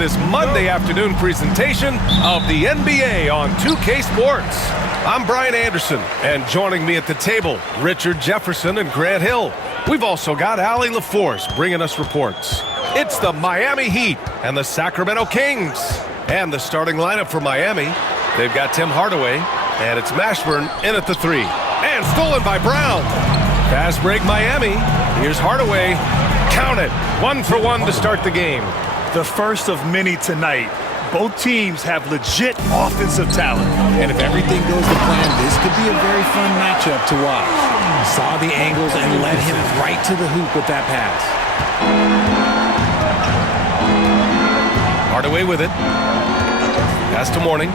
this Monday afternoon presentation of the NBA on 2K Sports. I'm Brian Anderson, and joining me at the table, Richard Jefferson and Grant Hill. We've also got Allie LaForce bringing us reports. It's the Miami Heat and the Sacramento Kings. And the starting lineup for Miami, they've got Tim Hardaway, and it's Mashburn in at the 3. And stolen by Brown. Fast break Miami. Here's Hardaway. Count it. 1 for 1 to start the game. The first of many tonight. Both teams have legit offensive talent. And if everything goes to plan, this could be a very fun matchup to watch. Saw the angles and led him right to the hoop with that pass. Hardaway with it. Pass to Mourning.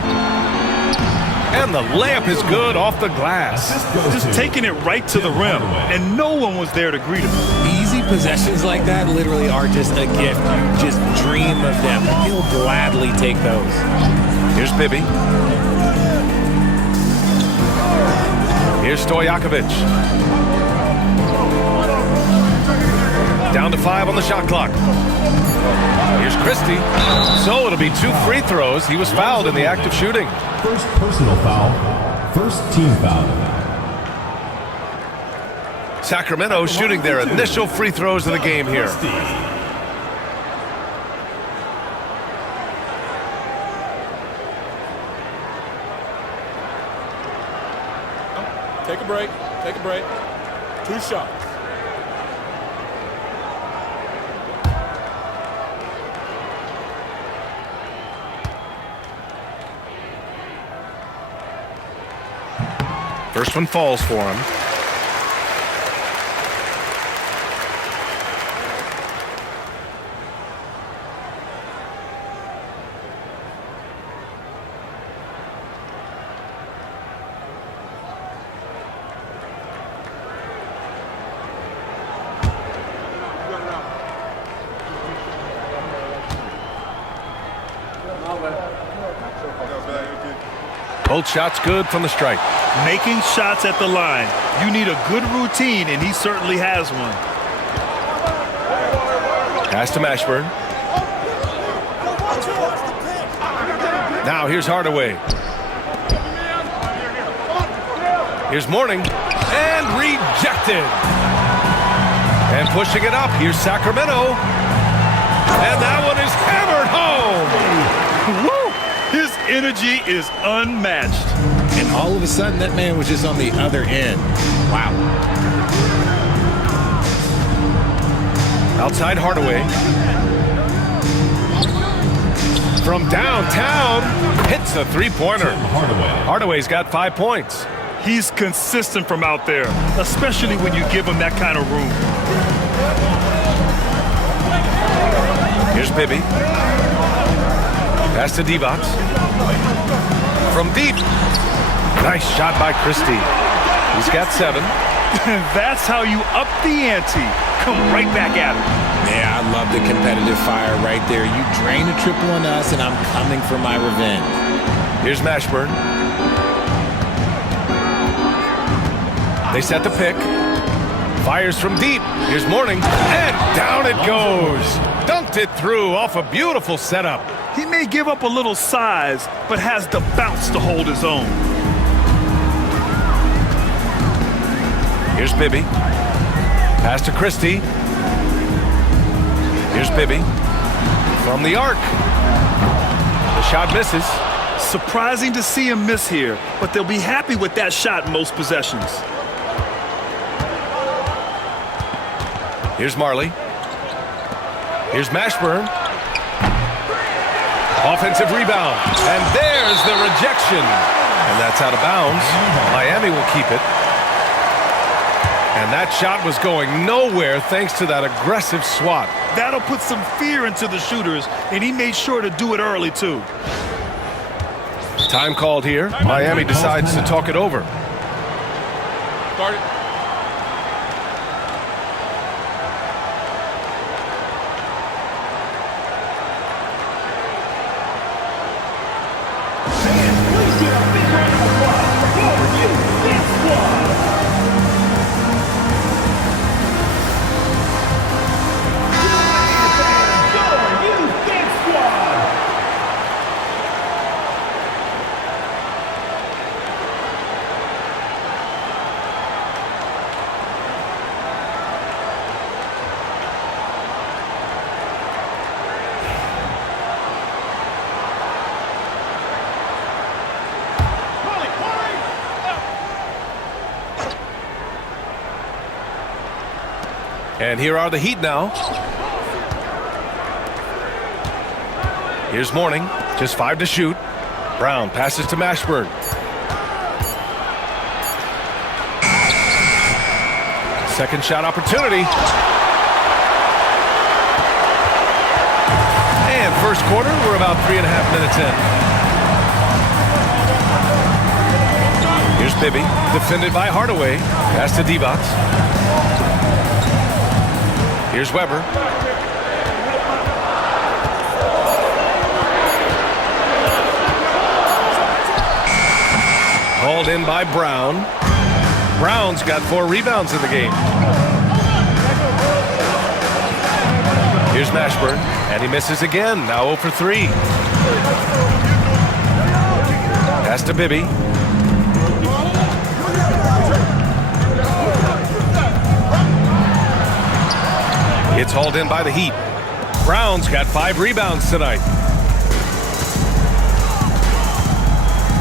And the layup is good off the glass. Just taking it right to the rim, and no one was there to greet him. Easy possessions like that literally are just a gift. You just dream of them. He'll gladly take those. Here's Bibby. Here's Stojakovic. Down to 5 on the shot clock. Here's Christie. So it'll be 2 free throws. He was fouled in the act of shooting. First personal foul, first team foul. Sacramento shooting their initial free throws of the game here. Take a break. Take a break. 2 shots. First one falls for him. Both shots good from the strike. Making shots at the line. You need a good routine, and he certainly has one. Pass to Mashburn. Now here's Hardaway. Here's Mourning. And rejected. And pushing it up. Here's Sacramento. And that one is hammered home. Woo! His energy is unmatched. And all of a sudden, that man was just on the other end. Wow. Outside Hardaway. From downtown, hits a three-pointer. Hardaway's got 5 points. He's consistent from out there, especially when you give him that kind of room. Here's Bibby. Pass to Divac. From deep. Nice shot by Christie. He's got 7. That's how you up the ante. Come right back at him. Yeah, I love the competitive fire right there. You drain a triple on us, and I'm coming for my revenge. Here's Mashburn. They set the pick. Fires from deep. Here's Mourning. And down it goes. Dunked it through off a beautiful setup. He may give up a little size, but has the bounce to hold his own. Here's Bibby. Pass to Christie. Here's Bibby. From the arc. The shot misses. Surprising to see him miss here, but they'll be happy with that shot in most possessions. Here's Marley. Here's Mashburn. Offensive rebound. And there's the rejection. And that's out of bounds. Miami will keep it. And that shot was going nowhere thanks to that aggressive swat. That'll put some fear into the shooters, and he made sure to do it early, too. Time called here. Miami decides to talk it over. Start it. And here are the Heat now. Here's Mourning, just 5 to shoot. Brown passes to Mashburn. Second shot opportunity. And first quarter, we're about 3.5 minutes in. Here's Bibby, defended by Hardaway. Pass to Divac. Here's Weber. Hauled in by Brown. Brown's got 4 rebounds in the game. Here's Mashburn, and he misses again. Now 0 for 3. Pass to Bibby. It's hauled in by the Heat. Brown's got 5 rebounds tonight.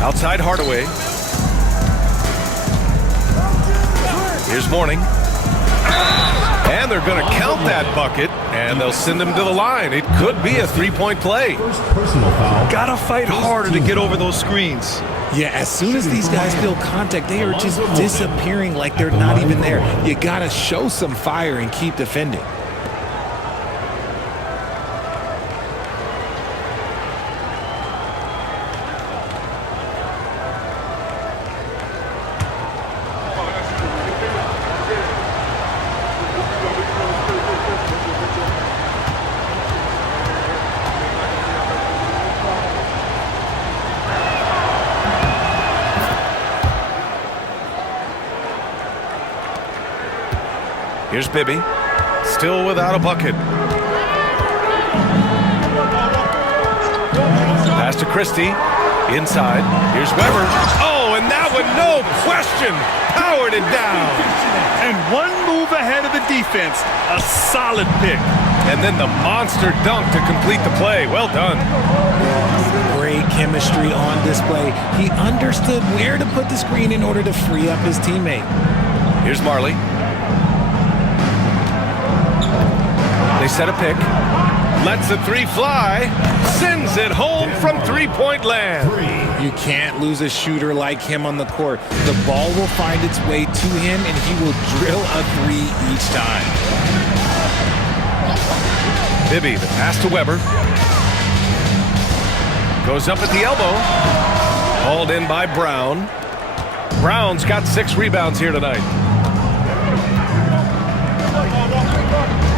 Outside Hardaway. Here's Mourning. And they're going to count that bucket, and they'll send him to the line. It could be a 3-point play. First personal foul. Gotta fight harder to get over those screens. Yeah, as soon as these guys feel contact, they are just disappearing like they're not even there. You got to show some fire and keep defending. Here's Bibby, still without a bucket. Pass to Christie, inside. Here's Weber. Oh, and that one, no question, powered it down. And one move ahead of the defense. A solid pick. And then the monster dunk to complete the play. Well done. Great chemistry on display. He understood where to put the screen in order to free up his teammate. Here's Marley. They set a pick. Lets the 3 fly. Sends it home from 3-point land. You can't lose a shooter like him on the court. The ball will find its way to him, and he will drill a 3 each time. Bibby, the pass to Weber. Goes up at the elbow. Hauled in by Brown. Brown's got 6 rebounds here tonight.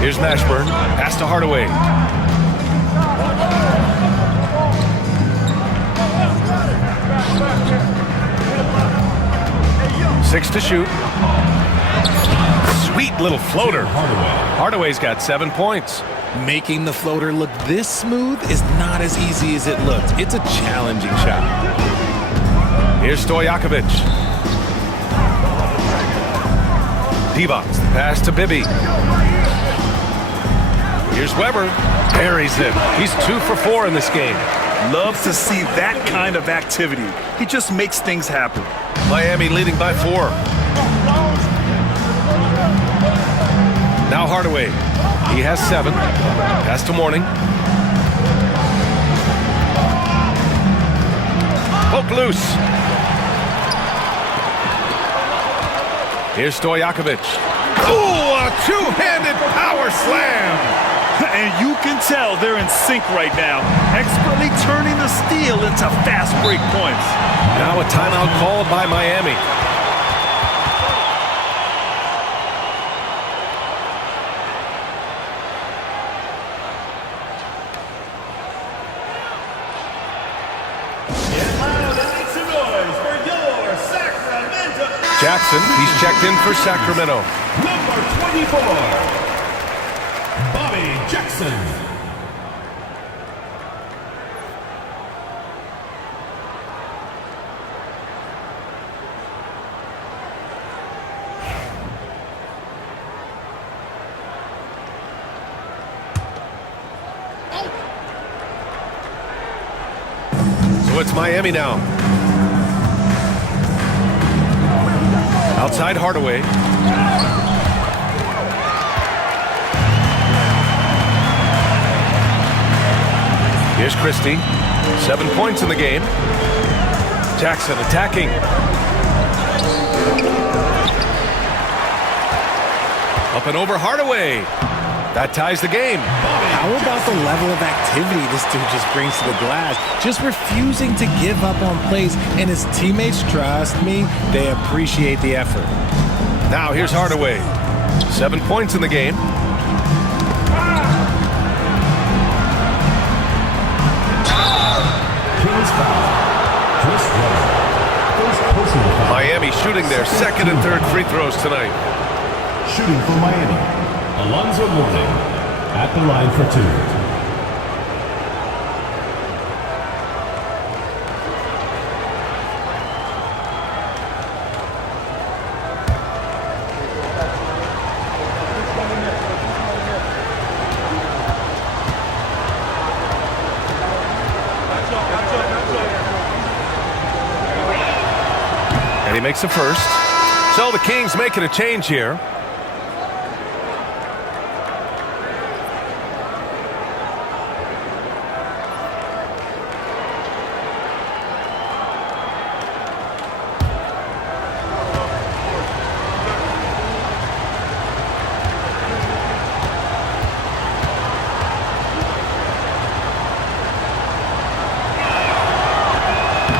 Here's Mashburn. Pass to Hardaway. Six to shoot. Sweet little floater. Hardaway's got 7 points. Making the floater look this smooth is not as easy as it looks. It's a challenging shot. Here's Stojakovic. Divac, pass to Bibby. Here's Weber. Buries it. He's 2 for 4 in this game. Love to see that kind of activity. He just makes things happen. Miami leading by 4. Now Hardaway. He has 7. Pass to Mourning. Poke loose. Here's Stojakovic. Ooh, a 2-handed power slam. And you can tell they're in sync right now, expertly turning the steal into fast break points. Now a timeout called by Miami. Jackson, he's checked in for Sacramento. Number 24, Bobby Jackson. So it's Miami now. Outside Hardaway. Here's Christie. 7 points in the game. Jackson attacking. Up and over Hardaway. That ties the game. How about the level of activity this dude just brings to the glass? Just refusing to give up on plays, and his teammates, trust me, they appreciate the effort. Now here's Hardaway. 7 points in the game. Miami shooting their second and third free throws tonight. Shooting for Miami, Alonzo Mourning at the line for 2. And he makes the first. So the Kings making a change here.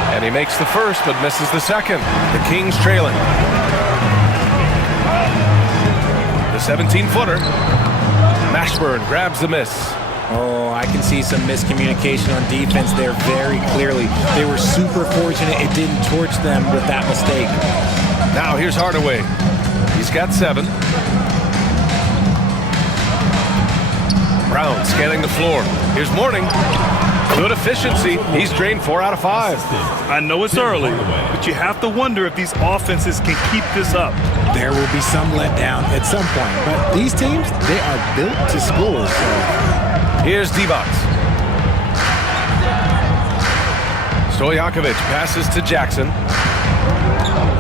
And he makes the first, but misses the second. The Kings trailing. The 17-footer. Mashburn grabs the miss. Oh, I can see some miscommunication on defense there very clearly. They were super fortunate it didn't torch them with that mistake. Now here's Hardaway. He's got 7. Brown scanning the floor. Here's Mourning. Good efficiency. He's drained 4 out of 5. I know it's early, but you have to wonder if these offenses can keep this up. There will be some letdown at some point, but these teams, they are built to score. So. Here's Divac. Stojakovic passes to Jackson.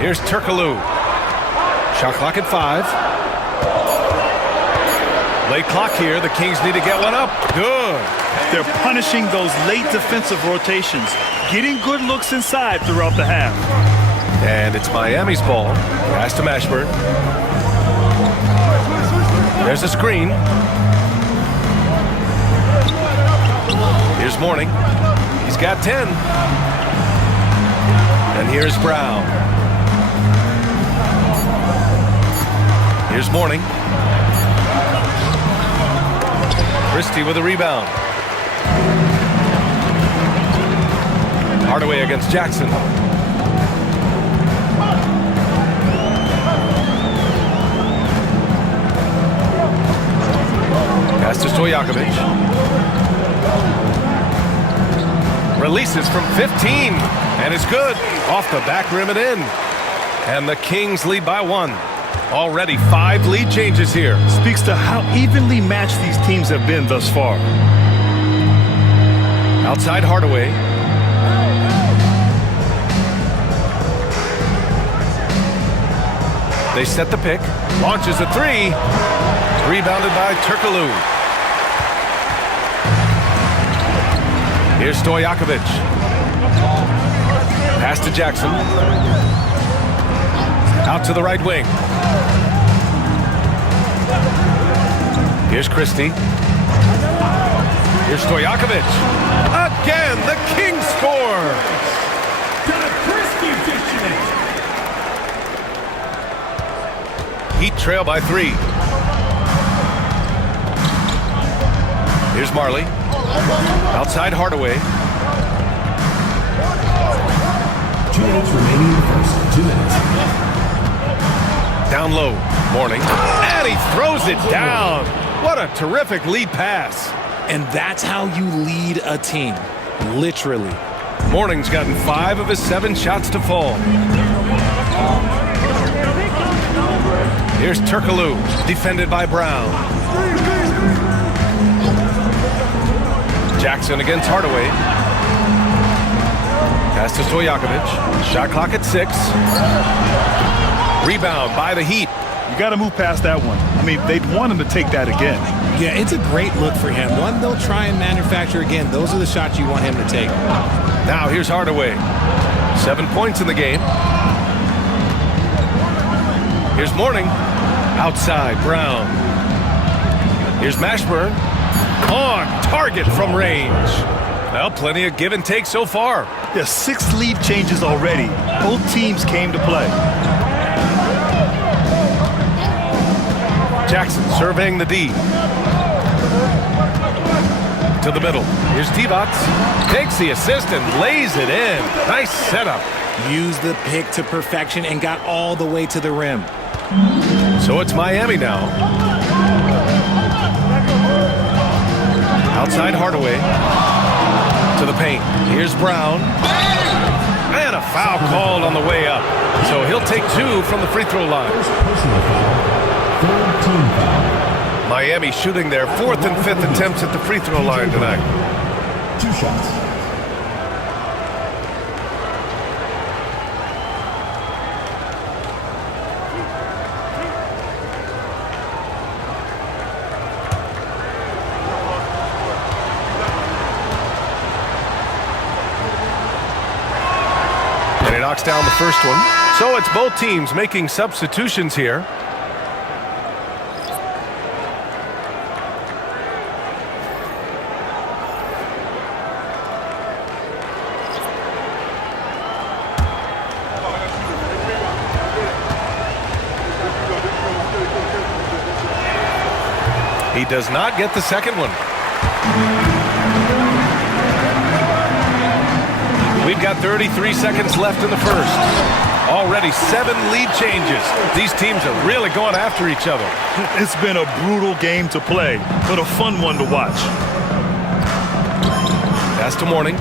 Here's Turkoglu. Shot clock at 5. Late clock here. The Kings need to get one up. Good. They're punishing those late defensive rotations, getting good looks inside throughout the half. And it's Miami's ball. Pass to Mashburn. There's a screen. Here's Mourning. He's got 10. And here's Brown. Here's Mourning. Christie with a rebound. Hardaway against Jackson. Pass to Stojakovic. Releases from 15 and is good. Off the back rim and in. And the Kings lead by 1. Already 5 lead changes here. Speaks to how evenly matched these teams have been thus far. Outside Hardaway. They set the pick. Launches a 3. Rebounded by Turkoglu. Here's Stojakovic. Pass to Jackson. Out to the right wing. Here's Christie. Here's Stojakovic. Again, the Kings score. Heat trail by 3. Here's Marley. Outside Hardaway. 2 minutes remaining in the first. 2 minutes. Down low. Mourning. And he throws it down. What a terrific lead pass. And that's how you lead a team. Literally. Mourning's gotten 5 of his 7 shots to fall. Here's Turkoglu, defended by Brown. Jackson against Hardaway. Pass to Stojakovic. Shot clock at 6. Rebound by the Heat. You got to move past that one. I mean, they'd want him to take that again. Yeah, it's a great look for him. One they'll try and manufacture again. Those are the shots you want him to take. Now here's Hardaway. 7 points in the game. Here's Mourning. Outside, Brown. Here's Mashburn. On target from range. Well, plenty of give and take so far. There's 6 lead changes already. Both teams came to play. Jackson surveying the D. To the middle. Here's Divac. Takes the assist and lays it in. Nice setup. Used the pick to perfection and got all the way to the rim. So it's Miami now. Outside Hardaway. To the paint. Here's Brown. And a foul called on the way up. So he'll take 2 from the free throw line. Personal foul. Third team foul. Miami shooting their 4th and 5th attempts at the free throw line tonight. 2 shots. And he knocks down the first one. So it's both teams making substitutions here. He does not get the second one. We've got 33 seconds left in the first. Already 7 lead changes. These teams are really going after each other. It's been a brutal game to play, but a fun one to watch. Pass to Mourning.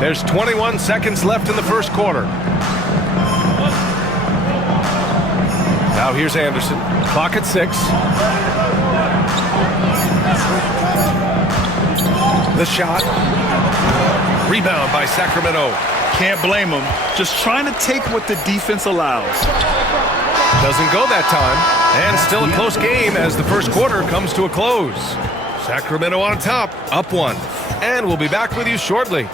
There's 21 seconds left in the first quarter. Now here's Anderson. Clock at 6. The shot. Rebound by Sacramento. Can't blame them. Just trying to take what the defense allows. Doesn't go that time. And still a close game as the first quarter comes to a close. Sacramento on top, up 1. And we'll be back with you shortly.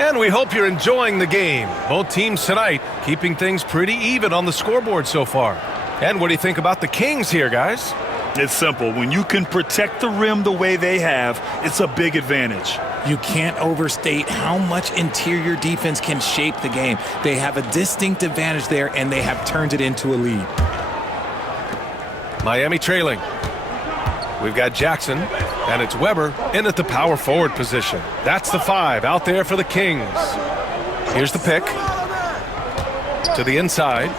And we hope you're enjoying the game. Both teams tonight keeping things pretty even on the scoreboard so far. And what do you think about the Kings here, guys? It's simple. When you can protect the rim the way they have, it's a big advantage. You can't overstate how much interior defense can shape the game. They have a distinct advantage there, and they have turned it into a lead. Miami trailing. We've got Jackson, and it's Weber in at the power forward position. That's the 5 out there for the Kings. Here's the pick. To the inside.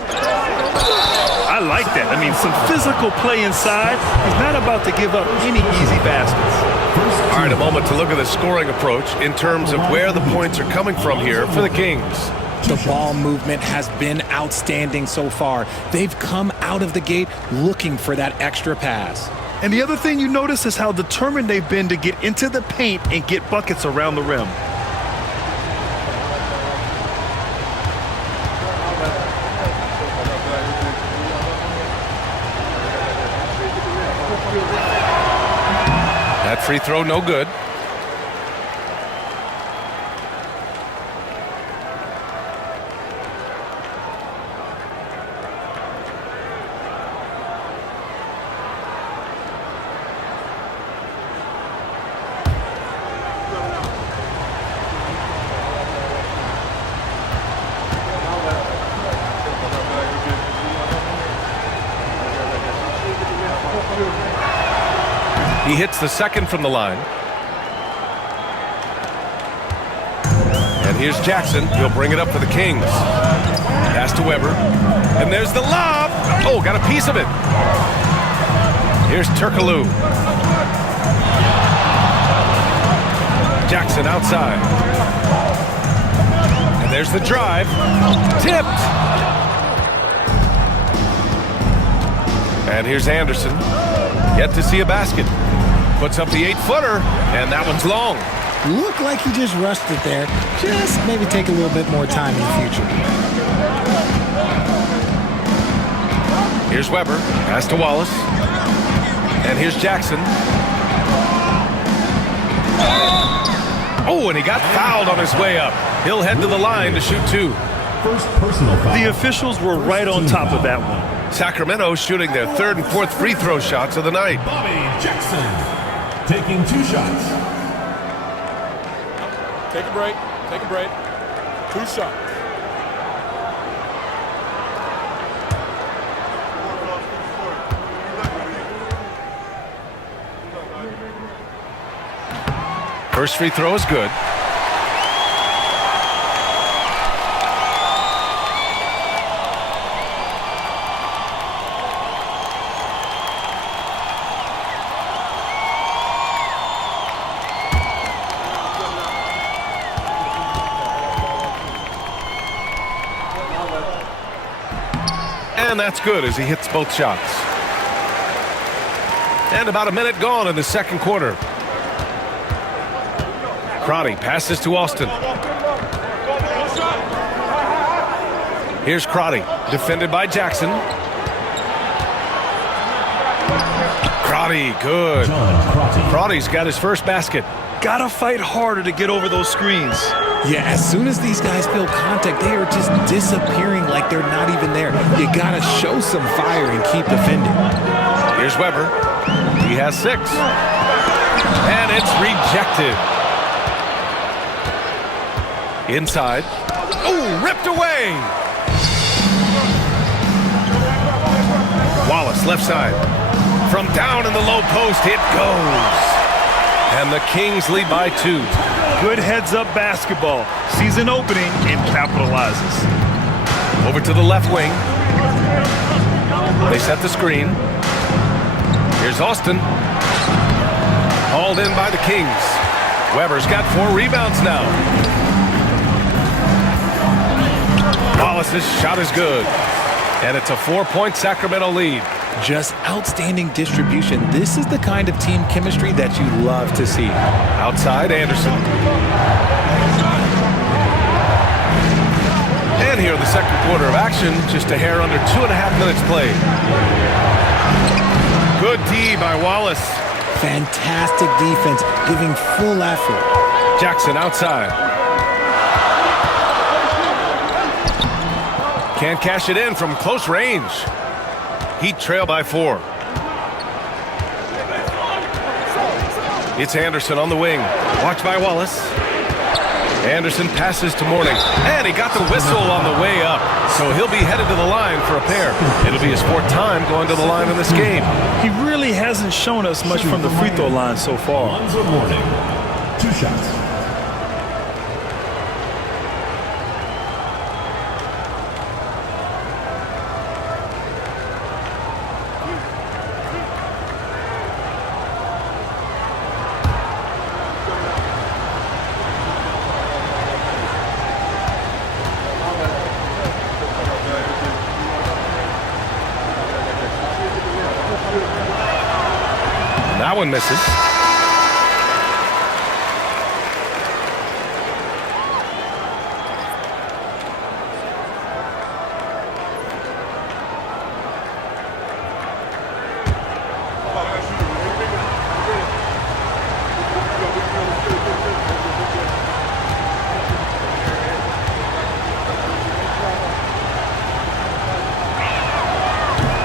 I like that. I mean, some physical play inside. He's not about to give up any easy baskets. All right, a moment to look at the scoring approach in terms of where the points are coming from here for the Kings. The ball movement has been outstanding so far. They've come out of the gate looking for that extra pass. And the other thing you notice is how determined they've been to get into the paint and get buckets around the rim. That free throw, no good. He hits the second from the line. And here's Jackson. He'll bring it up for the Kings. Pass to Weber. And there's the lob. Oh, got a piece of it. Here's Turkoglu. Jackson outside. And there's the drive. Tipped. And here's Anderson. Yet to see a basket. Puts up the 8-footer, and that one's long. Looked like he just rushed it there. Just maybe take a little bit more time in the future. Here's Weber. Pass to Wallace. And here's Jackson. Oh, and he got fouled on his way up. He'll head to the line to shoot 2. First personal foul. The officials were right on top of that one. Sacramento shooting their 3rd and 4th free throw shots of the night. Bobby Jackson taking 2 shots. Take a break. Take a break. 2 shots. First free throw is good. And that's good as he hits both shots. And about a minute gone in the second quarter. Crotty passes to Austin. Here's Crotty, defended by Jackson. Crotty, good. Crotty's got his first basket. Gotta fight harder to get over those screens. Yeah, as soon as these guys feel contact, they are just disappearing like they're not even there. You gotta show some fire and keep defending. Here's Weber. He has 6. And it's rejected. Inside. Oh, ripped away. Wallace, left side. From down in the low post, it goes. And the Kings lead by 2. Good heads-up basketball. Sees an opening and capitalizes. Over to the left wing. They set the screen. Here's Austin. Hauled in by the Kings. Weber's got 4 rebounds now. Wallace's shot is good. And it's a 4-point Sacramento lead. Just outstanding distribution. This is the kind of team chemistry that you love to see. Outside, Anderson. And here in the second quarter of action, just a hair under 2.5 minutes played. Good D by Wallace. Fantastic defense, giving full effort. Jackson outside. Can't cash it in from close range. Heat trail by 4. It's Anderson on the wing. Watched by Wallace. Anderson passes to Mourning. And he got the whistle on the way up. So he'll be headed to the line for a pair. It'll be his 4th time going to the line in this game. He really hasn't shown us much from the free throw line so far. Alonzo Mourning, 2 shots. That one misses.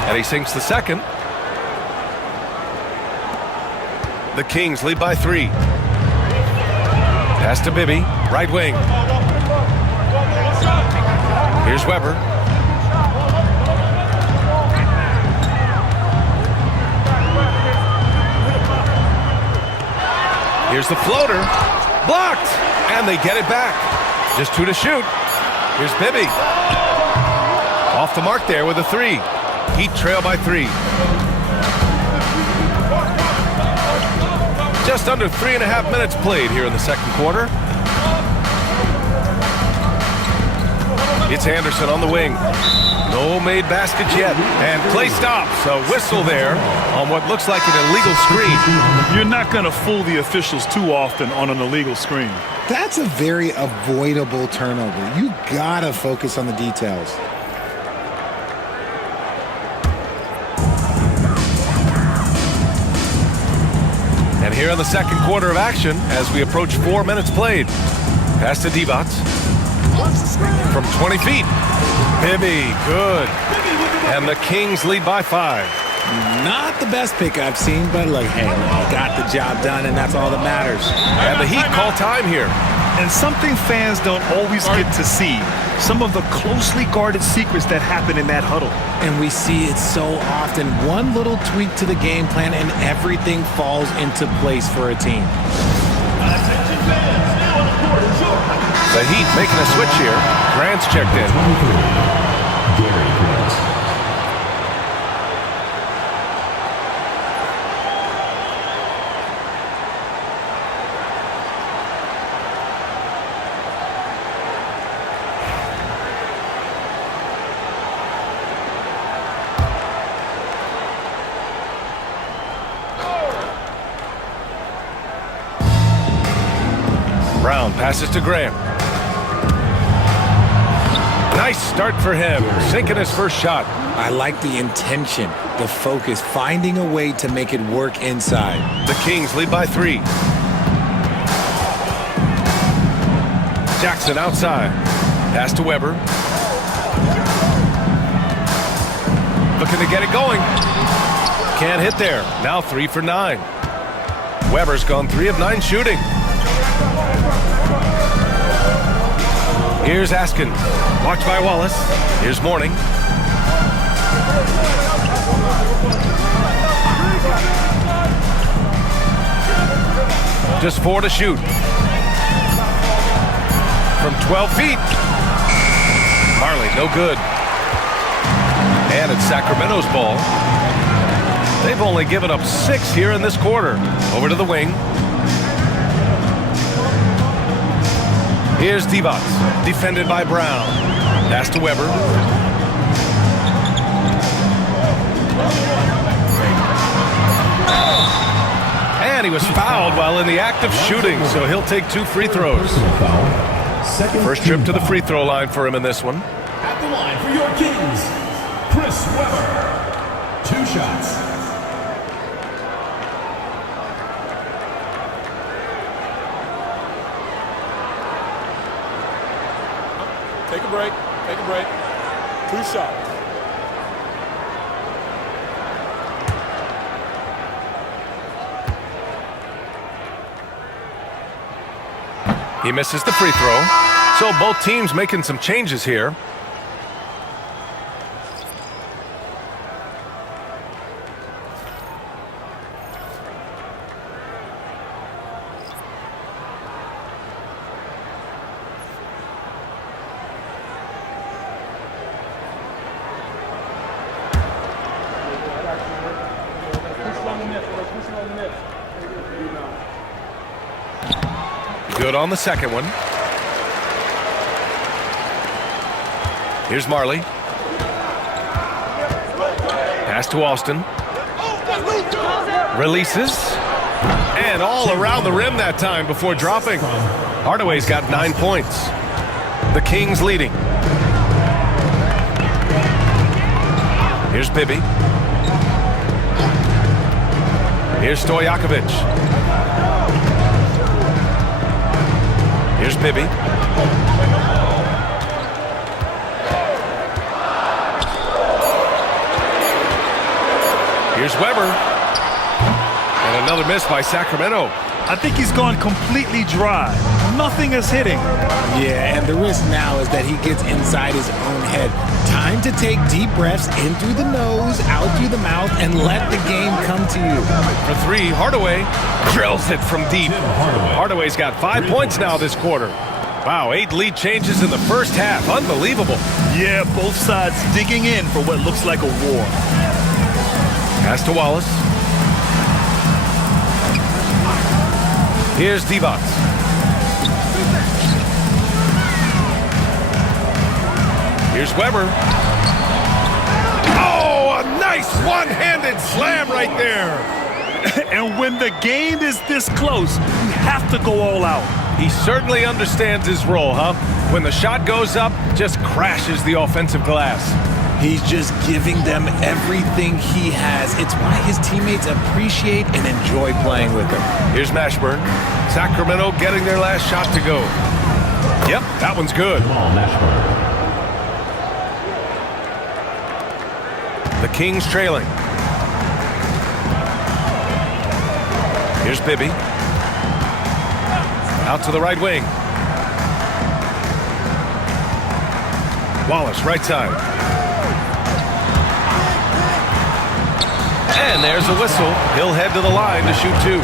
And he sinks the second. The Kings lead by 3. Pass to Bibby, right wing. Here's Weber. Here's the floater. Blocked! And they get it back. Just 2 to shoot. Here's Bibby. Off the mark there with a 3. Heat trail by 3. Just under 3.5 minutes played here in the second quarter. It's Anderson on the wing. No made baskets yet. And play stops. A whistle there on what looks like an illegal screen. You're not going to fool the officials too often on an illegal screen. That's a very avoidable turnover. You gotta focus on the details. And here in the second quarter of action, as we approach 4 minutes played. Pass to Divac. From 20 feet. Bibby, good. And the Kings lead by 5. Not the best pick I've seen, but look, hey, he got the job done, and that's all that matters. And the Heat call time here. And something fans don't always get to see, some of the closely guarded secrets that happen in that huddle. And we see it so often. One little tweak to the game plan, and everything falls into place for a team. The Heat making a switch here. Grant's checked in. Gary Grant. Brown passes to Grant. Nice start for him, sinking his first shot. I like the intention, the focus, finding a way to make it work inside. The Kings lead by 3. Jackson outside. Pass to Weber. Looking to get it going. Can't hit there. Now 3 for 9. Weber's gone 3 of 9 shooting. Here's Askins. Watched by Wallace. Here's Mourning. Just 4 to shoot. From 12 feet. Marley, no good. And it's Sacramento's ball. They've only given up 6 here in this quarter. Over to the wing. Here's Divac, defended by Brown. Pass to Weber. And he was fouled while in the act of shooting, so he'll take 2 free throws. First trip to the free throw line for him in this one. At the line for your Kings, Chris Weber. 2 shots. Take a break. Take a break. 2 shots. He misses the free throw. So both teams making some changes here. Good on the second one. Here's Marley. Pass to Austin. Releases. And all around the rim that time before dropping. Hardaway's got 9 points. The Kings leading. Here's Bibby. Here's Stojakovic. Here's Bibby. Here's Weber. And another miss by Sacramento. I think he's gone completely dry. Nothing is hitting. Yeah, and the risk now is that he gets inside his own head. Time to take deep breaths in through the nose, out through the mouth, and let the game come to you. For 3, Hardaway drills it from deep. Hardaway's got 5 points now this quarter. Wow, 8 lead changes in the first half. Unbelievable. Yeah, both sides digging in for what looks like a war. Pass to Wallace. Here's Divac. Here's Weber. right there. And when the game is this close, you have to go all out. He certainly understands his role, huh? When the shot goes up, just crashes the offensive glass. He's just giving them everything he has. It's why his teammates appreciate and enjoy playing with him. Here's Mashburn. Sacramento getting their last shot to go. Yep, that one's good. The Kings trailing. Here's Bibby. Out to the right wing. Wallace, right side. And there's a whistle. He'll head to the line to shoot two.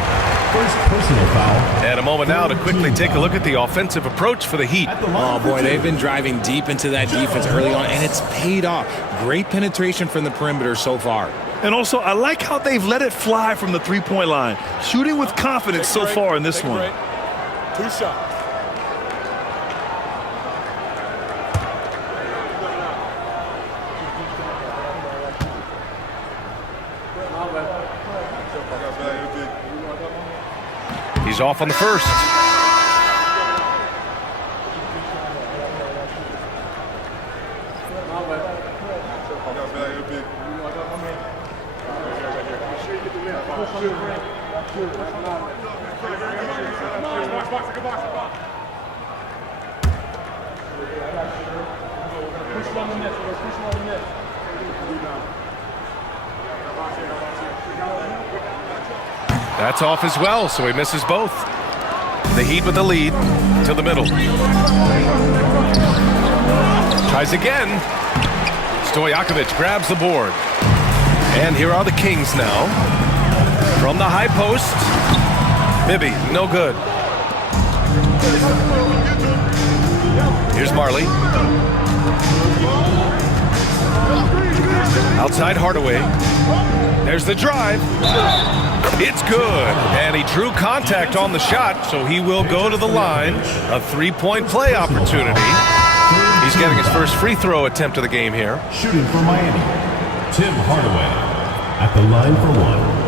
First personal foul. And a moment now to quickly take a look at the offensive approach for the Heat. Oh, boy, they've been driving deep into that defense early on, and it's paid off. Great penetration from the perimeter so far. And also, I like how they've let it fly from the three-point line. Shooting with confidence so far in this one. 2 shots. He's off on the first. That's off as well, so he misses both. The Heat with the lead to the middle. Tries again. Stojakovic grabs the board. And here are the Kings now. From the high post. Bibby, no good. Here's Marley. Outside Hardaway. There's the drive. It's good. And he drew contact on the shot, so he will go to the line. A three-point play opportunity. He's getting his first free throw attempt of the game here. Shooting for Miami, Tim Hardaway at the line for one.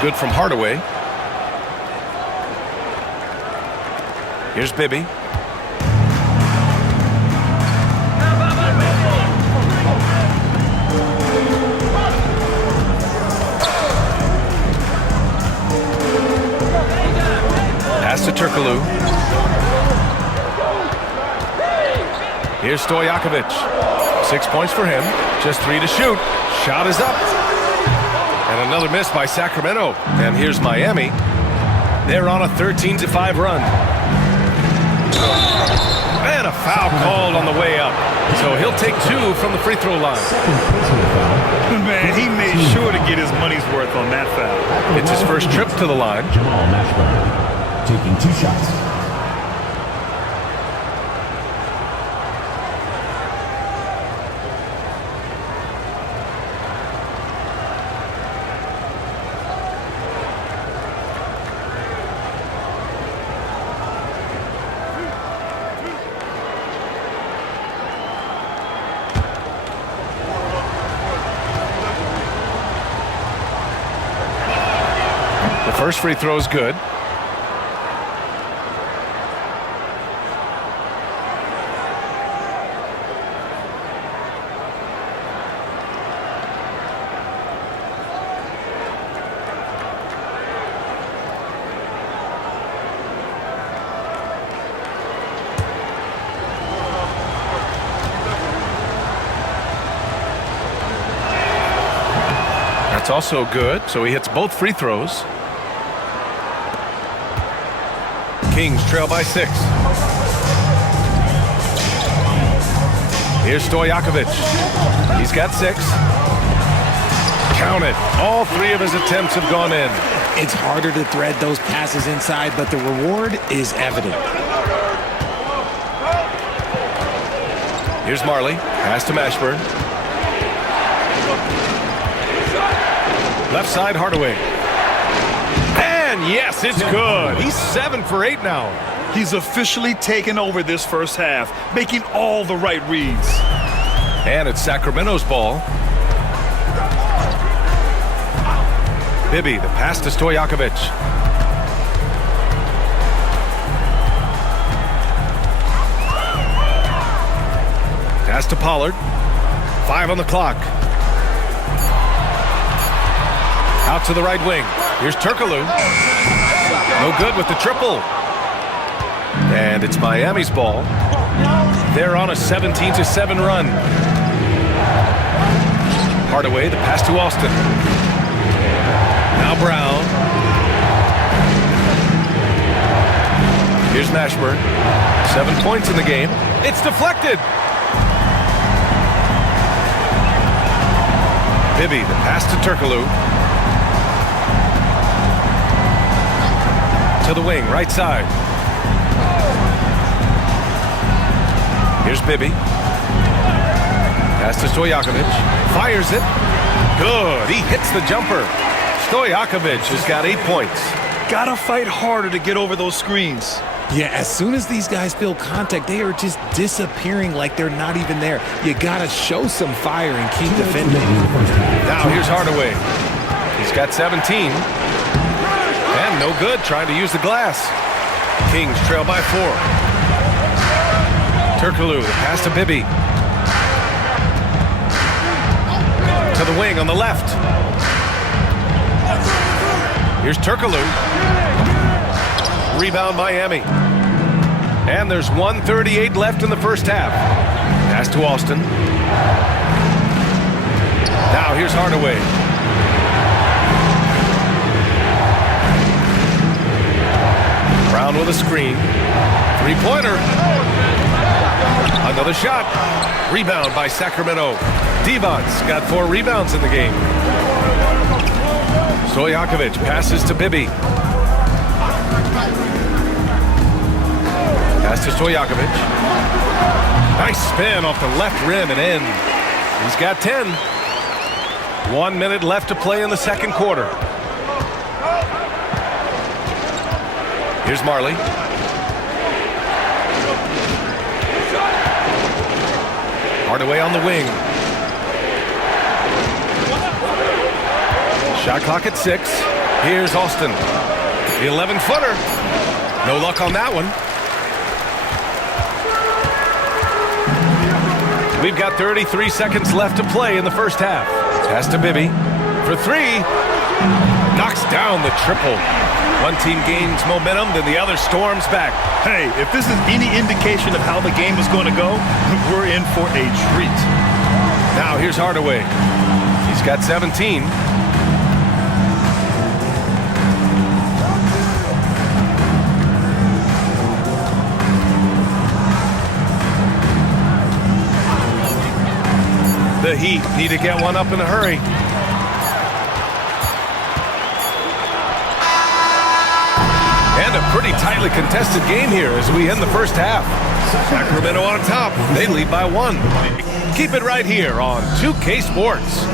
Good from Hardaway. Here's Bibby. Pass to Turkoglu. Here's Stojakovic. 6 points for him. Just 3 to shoot. Shot is up. And another miss by Sacramento. And here's Miami. They're on a 13-5 run. And a foul called on the way up. So he'll take 2 from the free throw line. Man, he made sure to get his money's worth on that foul. It's his first trip to the line. Jamal Mashburn taking 2 shots. First free throw is good. That's also good, so he hits both free throws. Kings trail by 6. Here's Stojakovic. He's got 6. Count it. All 3 of his attempts have gone in. It's harder to thread those passes inside, but the reward is evident. Here's Marley. Pass to Mashburn. Left side, Hardaway. And yes, it's good. He's 7 for 8 now. He's officially taken over this first half, making all the right reads. And it's Sacramento's ball. Bibby, the pass to Stojakovic. Pass to Pollard. 5 on the clock. Out to the right wing. Here's Turkoglu. No good with the triple. And it's Miami's ball. They're on a 17-7 run. Hardaway, the pass to Austin. Now Brown. Here's Mashburn. 7 points in the game. It's deflected. Bibby, the pass to Turkoglu. To the wing, right side. Here's Bibby. Pass to Stojakovic. Fires it. Good. He hits the jumper. Stojakovic has got 8 points. Gotta fight harder to get over those screens. Yeah, as soon as these guys feel contact, they are just disappearing like they're not even there. You gotta show some fire and keep defending. Now here's Hardaway. He's got 17. And no good trying to use the glass. Kings trail by 4. Turkoglu, the pass to Bibby. To the wing on the left. Here's Turkoglu. Rebound Miami. And there's 1:38 left in the first half. Pass to Austin. Now here's Hardaway. Brown with a screen. 3-pointer. Another shot. Rebound by Sacramento. Devon's got 4 rebounds in the game. Stojakovic passes to Bibby. Pass to Stojakovic. Nice spin off the left rim and in. He's got 10. 1 minute left to play in the second quarter. Here's Marley. Hardaway on the wing. Shot clock at 6. Here's Austin. The 11-footer. No luck on that one. We've got 33 seconds left to play in the first half. Pass to Bibby for 3. Knocks down the triple. One team gains momentum, then the other storms back. Hey, if this is any indication of how the game is going to go, we're in for a treat. Now here's Hardaway. He's got 17. The Heat need to get one up in a hurry. And a pretty tightly contested game here as we end the first half. Sacramento on top. They lead by 1. Keep it right here on 2K Sports.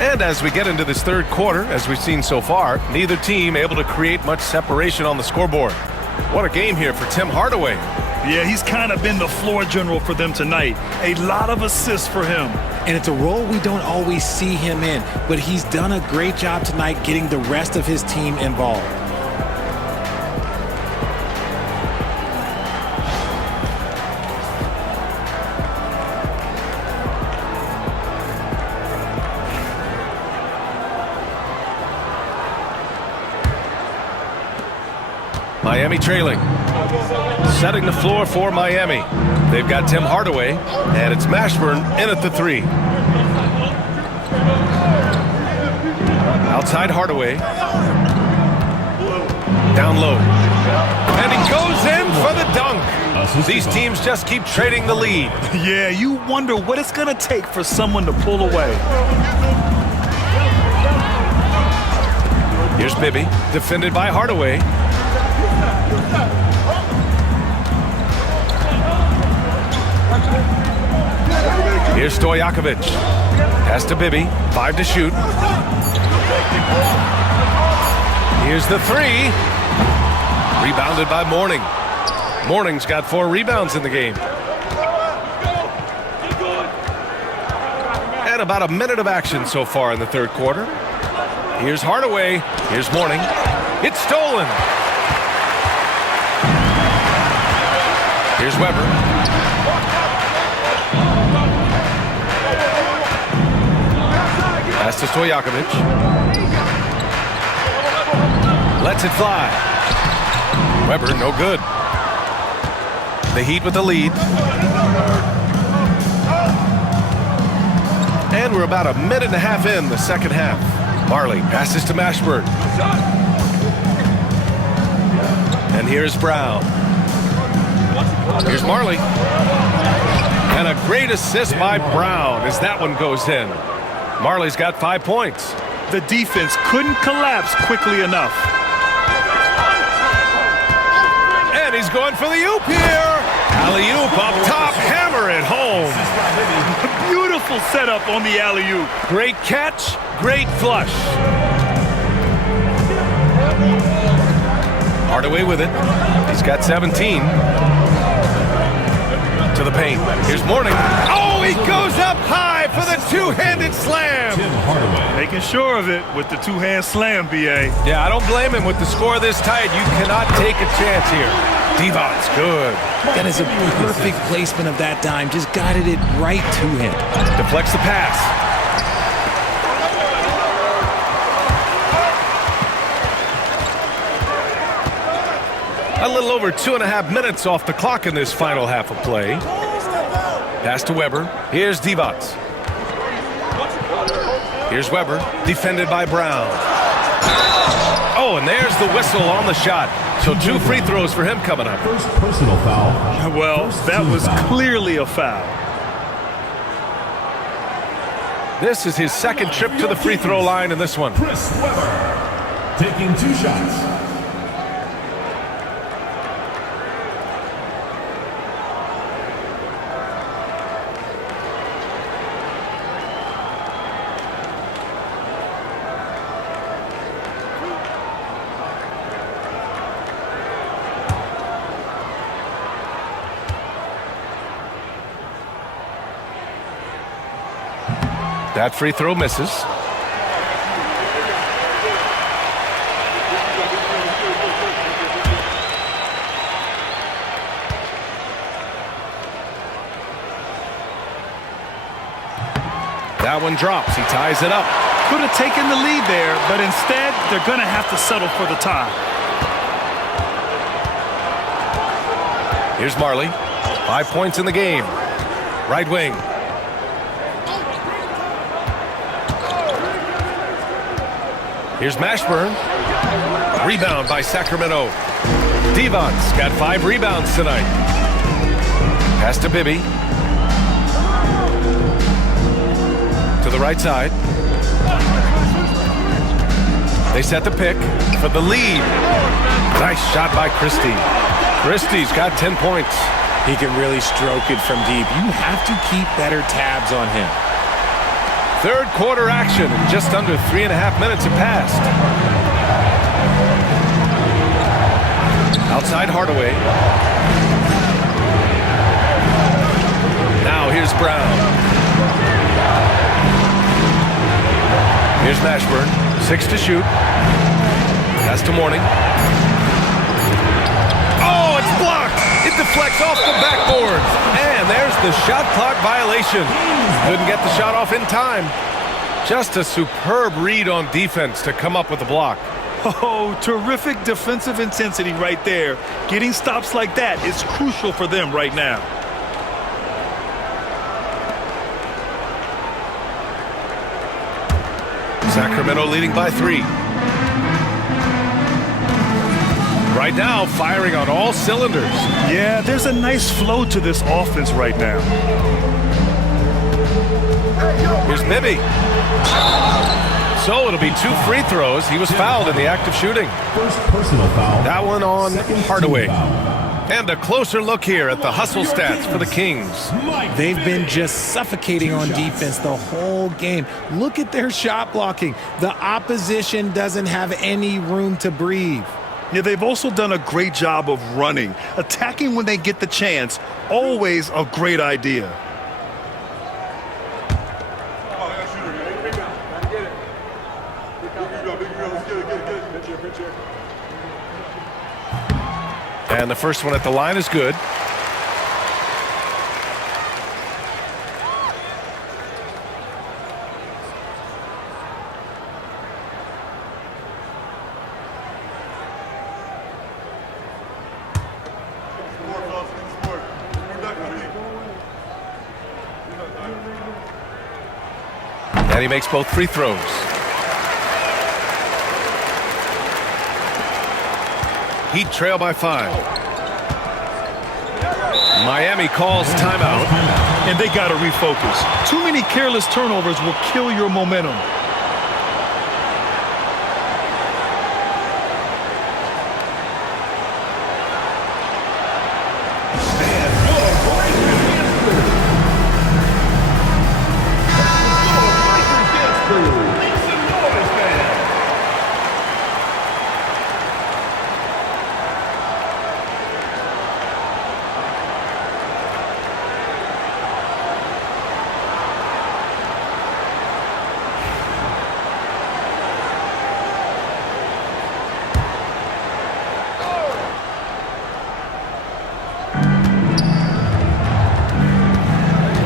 And as we get into this third quarter, as we've seen so far, neither team able to create much separation on the scoreboard. What a game here for Tim Hardaway. Yeah, he's kind of been the floor general for them tonight. A lot of assists for him. And it's a role we don't always see him in, but he's done a great job tonight getting the rest of his team involved. Miami trailing. Setting the floor for Miami. They've got Tim Hardaway, and it's Mashburn in at the 3. Outside Hardaway. Down low. And he goes in for the dunk. These teams just keep trading the lead. Yeah, you wonder what it's going to take for someone to pull away. Here's Bibby, defended by Hardaway. Here's Stojakovic. Pass to Bibby. 5 to shoot. Here's the 3. Rebounded by Mourning. Mourning's got 4 rebounds in the game. And about a minute of action so far in the third quarter. Here's Hardaway. Here's Mourning. It's stolen. Here's Weber. Pass to Stojakovic. Lets it fly. Weber, no good. The Heat with the lead. And we're about a minute and a half in the second half. Marley passes to Mashburn. And here's Brown. Here's Marley. And a great assist by Brown as that one goes in. Marley's got 5 points. The defense couldn't collapse quickly enough. And he's going for the oop here. Alley-oop up top, hammer it home. Beautiful setup on the alley-oop. Great catch, great flush. Hardaway with it. He's got 17. To the paint. Here's Mourning. Oh, he goes up high for the two-handed slam. Tim Hardaway. Making sure of it with the two-hand slam, B.A. Yeah, I don't blame him with the score this tight. You cannot take a chance here. Devon's good. That is a perfect placement of that dime. Just guided it right to him. Deflects the pass. A little over 2.5 minutes off the clock in this final half of play. Pass to Weber. Here's Divac. Here's Weber, defended by Brown. Oh, and there's the whistle on the shot. So 2 free throws for him coming up. First personal foul. Well, that was clearly a foul. This is his second trip to the free throw line in this one. Chris Weber taking 2 shots. That free throw misses. That one drops. He ties it up. Could have taken the lead there, but instead, they're going to have to settle for the tie. Here's Marley. 5 points in the game. Right wing. Here's Mashburn. Rebound by Sacramento. Devon's got 5 rebounds tonight. Pass to Bibby. To the right side. They set the pick for the lead. Nice shot by Christie. Christie's got 10 points. He can really stroke it from deep. You have to keep better tabs on him. Third quarter action. Just under 3.5 minutes have passed. Outside Hardaway. Now here's Brown. Here's Mashburn. 6 to shoot. Pass to Mourning. Oh, it's blocked. It deflects off the backboard. And there's the shot clock violation. Couldn't get the shot off in time. Just a superb read on defense to come up with the block. Oh, terrific defensive intensity right there. Getting stops like that is crucial for them right now. Sacramento leading by 3. Right now, firing on all cylinders. Yeah, there's a nice flow to this offense right now. Here's Bibby. So it'll be 2 free throws. He was fouled in the act of shooting. First personal foul. That one on Second Hardaway. team foul. And a closer look here at the hustle stats for the Kings. They've been just suffocating on defense the whole game. Look at their shot blocking. The opposition doesn't have any room to breathe. Yeah, they've also done a great job of running. Attacking when they get the chance, always a great idea. And the first one at the line is good. And he makes both free throws. Heat trail by 5. Miami calls timeout. And they got to refocus. Too many careless turnovers will kill your momentum.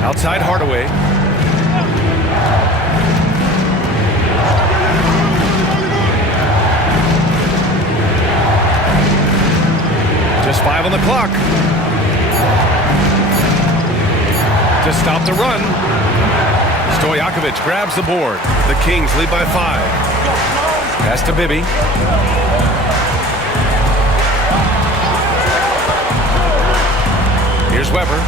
Outside Hardaway. Just 5 on the clock. To stop the run. Stojakovic grabs the board. The Kings lead by 5. Pass to Bibby. Here's Weber.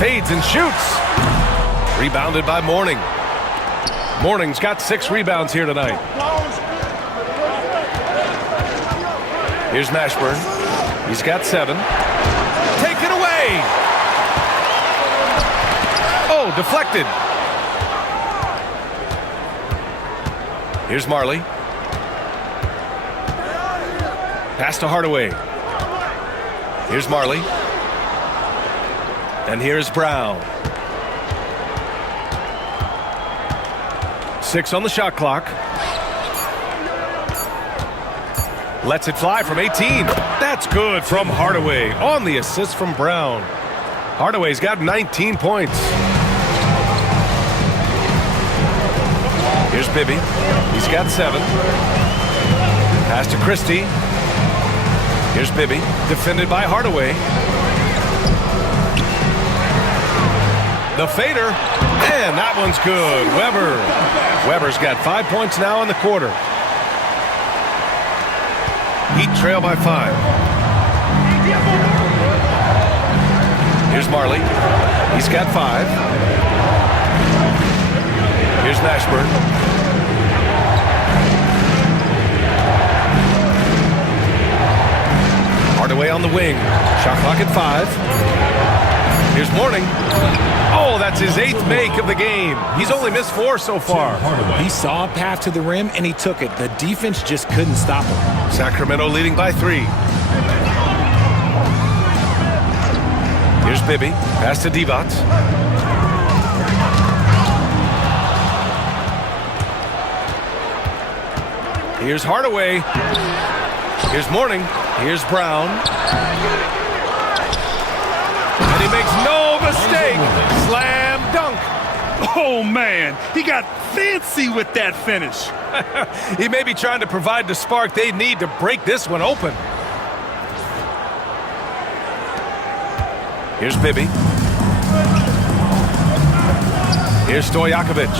Fades and shoots. Rebounded by Mourning. Mourning's got 6 rebounds here tonight. Here's Mashburn. He's got 7. Take it away. Oh, deflected. Here's Marley. Pass to Hardaway. Here's Marley. And here's Brown. 6 on the shot clock. Lets it fly from 18. That's good from Hardaway on the assist from Brown. Hardaway's got 19 points. Here's Bibby. He's got 7. Pass to Christie. Here's Bibby. Defended by Hardaway. The fader, and that one's good. Weber's got 5 points now in the quarter. Heat trail by 5. Here's Marley. He's got 5. Here's Mashburn. Hardaway on the wing. Shot clock at 5. Here's Mourning. Oh, that's his 8th make of the game. He's only missed 4 so far. He saw a path to the rim, and he took it. The defense just couldn't stop him. Sacramento leading by 3. Here's Bibby. Pass to Divac. Here's Hardaway. Here's Mourning. Here's Brown. And he makes no mistake. Slam dunk. Oh, man. He got fancy with that finish. He may be trying to provide the spark they need to break this one open. Here's Bibby. Here's Stojakovic.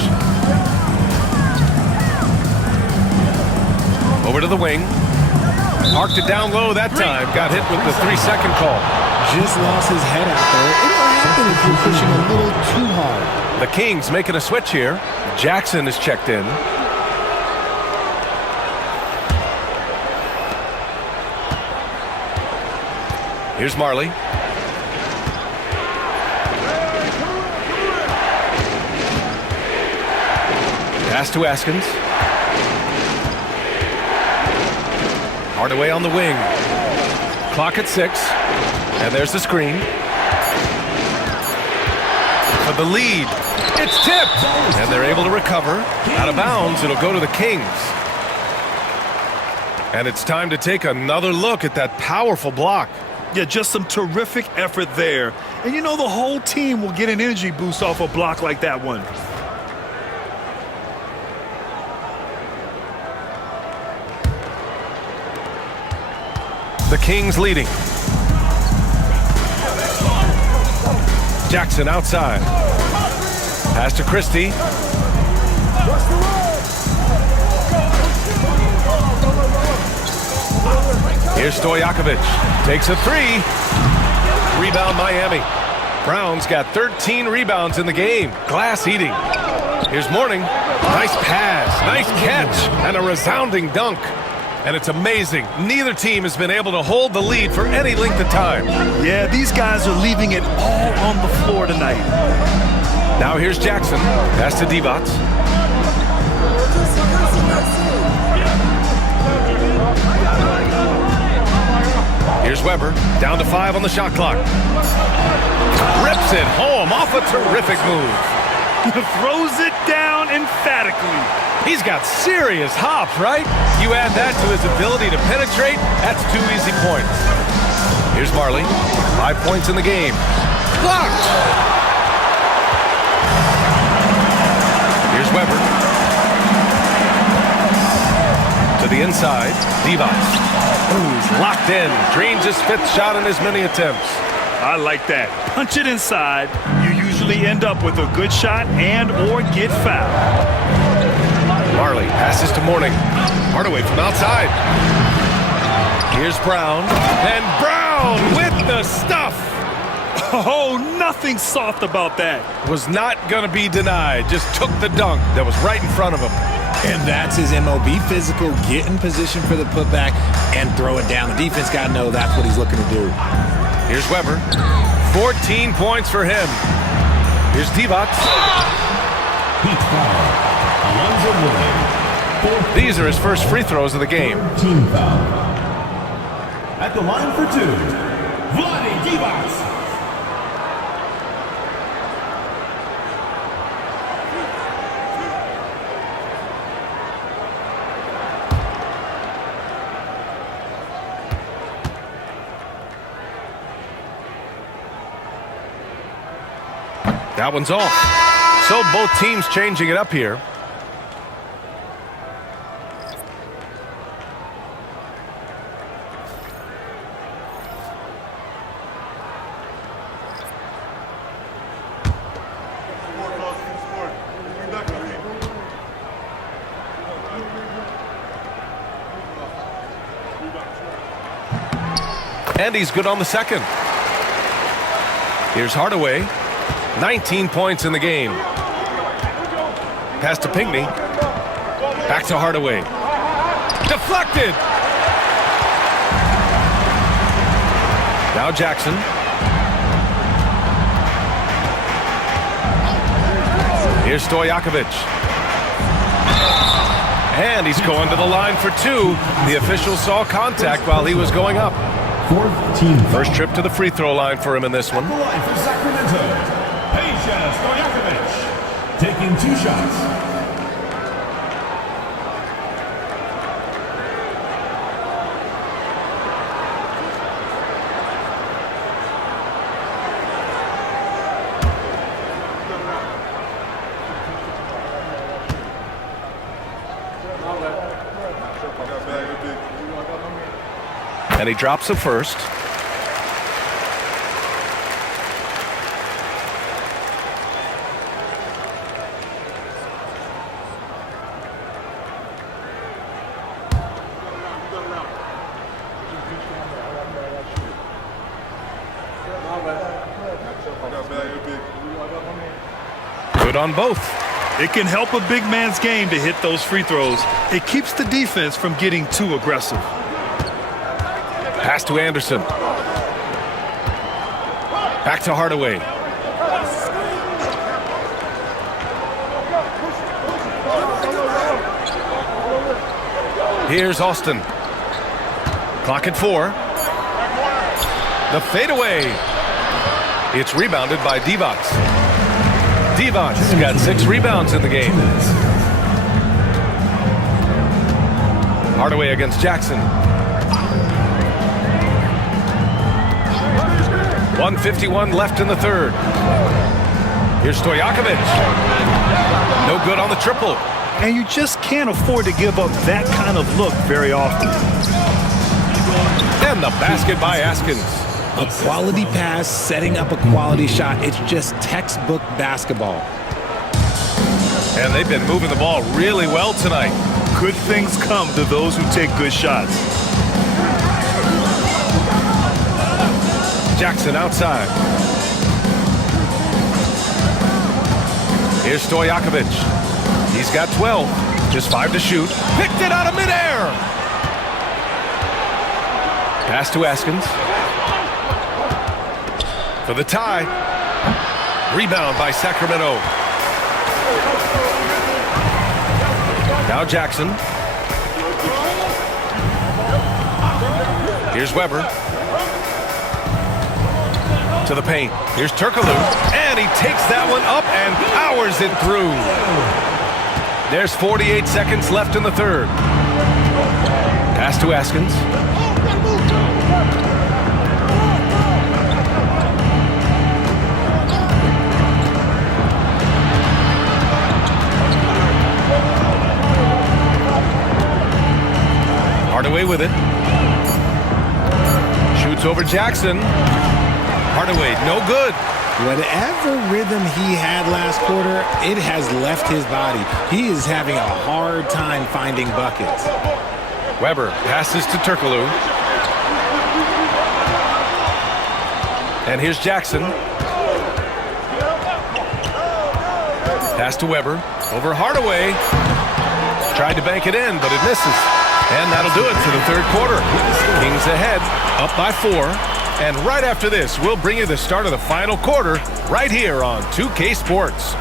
Over to the wing. Parked it down low that time. Got hit with the 3-second call. Just lost his head out there. It'll happen if you're pushing a little too hard. The Kings making a switch here. Jackson is checked in. Here's Marley. Pass to Askins. Hardaway on the wing. Clock at 6. And there's the screen. For the lead. It's tipped. And they're able to recover. Out of bounds, it'll go to the Kings. And it's time to take another look at that powerful block. Yeah, just some terrific effort there. And you know the whole team will get an energy boost off a block like that one. The Kings leading. Jackson outside. Pass to Christie. Here's Stojakovic. Takes a 3. Rebound Miami. Brown's got 13 rebounds in the game. Glass eating. Here's Mourning. Nice pass. Nice catch. And a resounding dunk. And it's amazing. Neither team has been able to hold the lead for any length of time. Yeah, these guys are leaving it all on the floor tonight. Now here's Jackson. Pass to Divac. Here's Weber. Down to 5 on the shot clock. Rips it home off a terrific move. Throws it down emphatically. He's got serious hops, right? You add that to his ability to penetrate, that's 2 easy points. Here's Marley. 5 points in the game. Blocked! Here's Weber. To the inside. Divac. He's locked in. Drains his 5th shot in as many attempts. I like that. Punch it inside. You usually end up with a good shot and or get fouled. Marley passes to Mourning. Hardaway from outside. Here's Brown. And Brown with the stuff. Oh, nothing soft about that. Was not going to be denied. Just took the dunk that was right in front of him. And that's his MOB physical. Get in position for the putback and throw it down. The defense got to know that's what he's looking to do. Here's Weber. 14 points for him. Here's Divac. These are his first free throws of the game. Team foul. At the line for 2, Vlade Divac. That one's off. So both teams changing it up here. And he's good on the second. Here's Hardaway. 19 points in the game. Pass to Pinckney. Back to Hardaway. Deflected. Now Jackson. Here's Stojakovic. And he's going to the line for 2. The official saw contact while he was going up. Fourth team foul. First trip to the free throw line for him in this one. The line for Sacramento, Stojakovic, taking 2 shots. And he drops the first. Good on both. It can help a big man's game to hit those free throws. It keeps the defense from getting too aggressive. Pass to Anderson. Back to Hardaway. Here's Austin. Clock at 4. The fadeaway. It's rebounded by Divac. Divac got 6 rebounds in the game. Hardaway against Jackson. 1:51 left in the third. Here's Stojakovic. No good on the triple. And you just can't afford to give up that kind of look very often. And the basket by Askins. A quality pass, setting up a quality shot. It's just textbook basketball. And they've been moving the ball really well tonight. Good things come to those who take good shots. Jackson outside. Here's Stojakovic. He's got 12. Just 5 to shoot. Picked it out of midair. Pass to Askins. For the tie. Rebound by Sacramento. Now Jackson. Here's Weber. To the paint. Here's Turkoglu. And he takes that one up and powers it through. There's 48 seconds left in the third. Pass to Askins. Hardaway with it. Shoots over Jackson. Hardaway, no good. Whatever rhythm he had last quarter, it has left his body. He is having a hard time finding buckets. Weber passes to Turkoglu. And here's Jackson. Pass to Weber. Over Hardaway. Tried to bank it in, but it misses. And that'll do it for the third quarter. Kings ahead, up by 4. And right after this, we'll bring you the start of the final quarter right here on 2K Sports.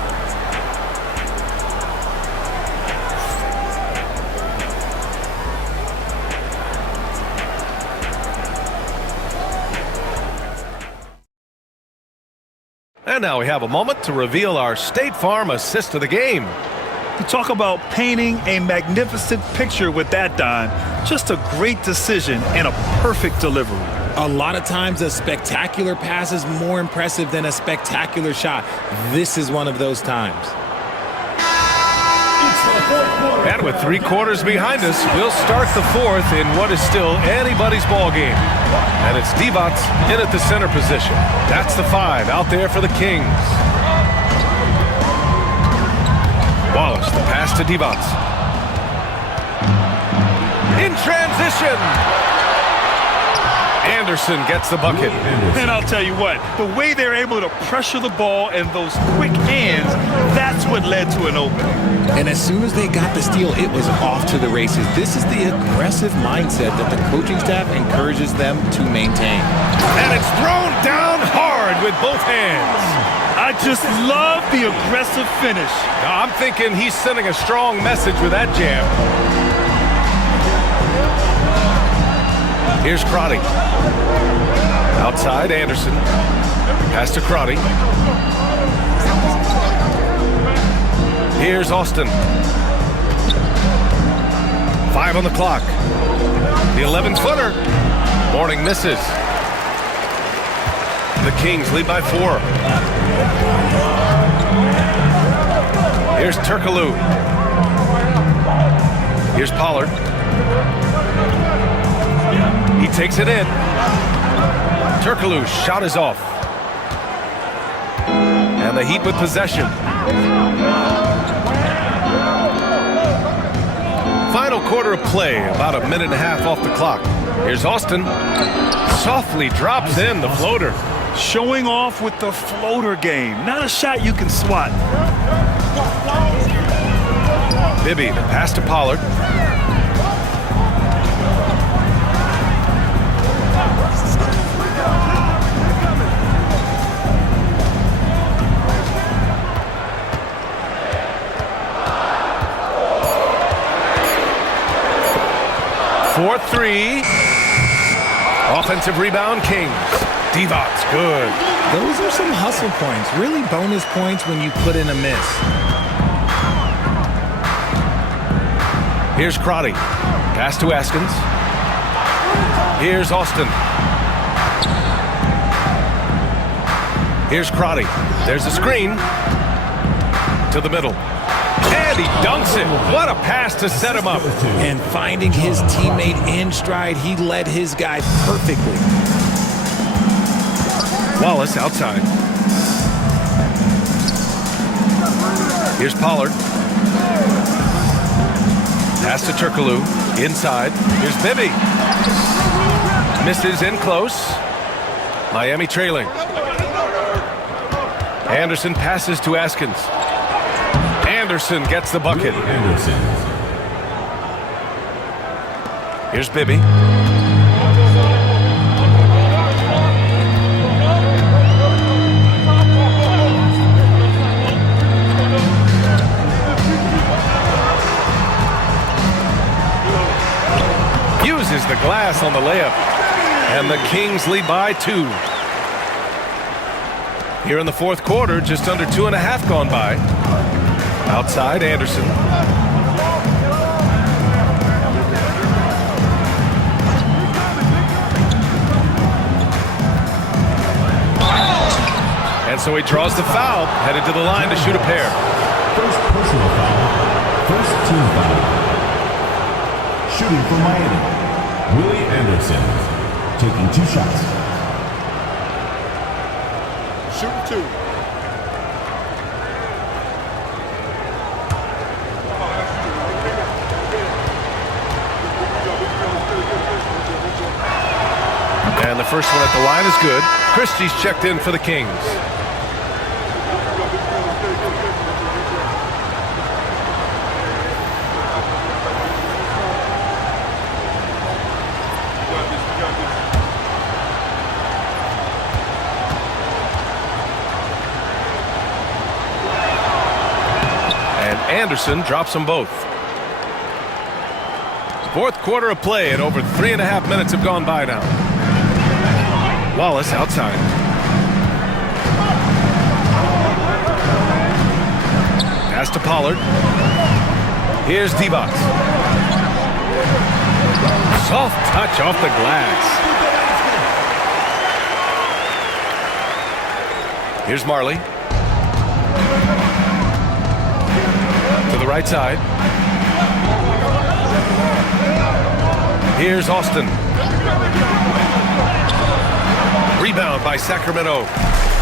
And now we have a moment to reveal our State Farm assist of the game. You talk about painting a magnificent picture with that dime. Just a great decision and a perfect delivery. A lot of times a spectacular pass is more impressive than a spectacular shot. This is one of those times. And with 3 quarters behind us, we'll start the fourth in what is still anybody's ball game. And it's Divac in at the center position. That's the 5 out there for the Kings. Wallace, the pass to Divac. In transition. Anderson gets the bucket. And I'll tell you what, the way they're able to pressure the ball and those quick hands, that's what led to an opening. And as soon as they got the steal, it was off to the races. This is the aggressive mindset that the coaching staff encourages them to maintain. And it's thrown down hard with both hands. I just love the aggressive finish. Now, I'm thinking he's sending a strong message with that jam. Here's Crotty. Outside, Anderson. Pass to Crotty. Here's Austin. 5 on the clock. The 11-footer. Morning misses. The Kings lead by 4. Here's Turkoglu. Here's Pollard. He takes it in. Turkoglu's shot is off. And the Heat with possession. Final quarter of play, about a minute and a half off the clock. Here's Austin. Softly drops in the floater. Showing off with the floater game. Not a shot you can swat. Bibby, the pass to Pollard. For 3. Offensive rebound, Kings. Divac's good. Those are some hustle points. Really bonus points when you put in a miss. Here's Crotty. Pass to Askins. Here's Austin. Here's Crotty. There's a screen. To the middle. And he dunks it. What a pass to set him up. And finding his teammate in stride, he led his guy perfectly. Wallace outside. Here's Pollard. Pass to Turkoglu. Inside. Here's Bibby. Misses in close. Miami trailing. Anderson passes to Askins. Anderson gets the bucket. Anderson. Here's Bibby. Uses the glass on the layup. And the Kings lead by 2. Here in the fourth quarter, just under 2.5 gone by. Outside, Anderson. And so he draws the foul, headed to the line to shoot a pair. First personal foul. First team foul. Shooting for Miami, Willie Anderson. Taking 2 shots. Shooting 2. And the first one at the line is good. Christie's checked in for the Kings. And Anderson drops them both. Fourth quarter of play, and over 3.5 minutes have gone by now. Wallace outside. Pass to Pollard. Here's Divac. Soft touch off the glass. Here's Marley. To the right side. Here's Austin. Rebound by Sacramento.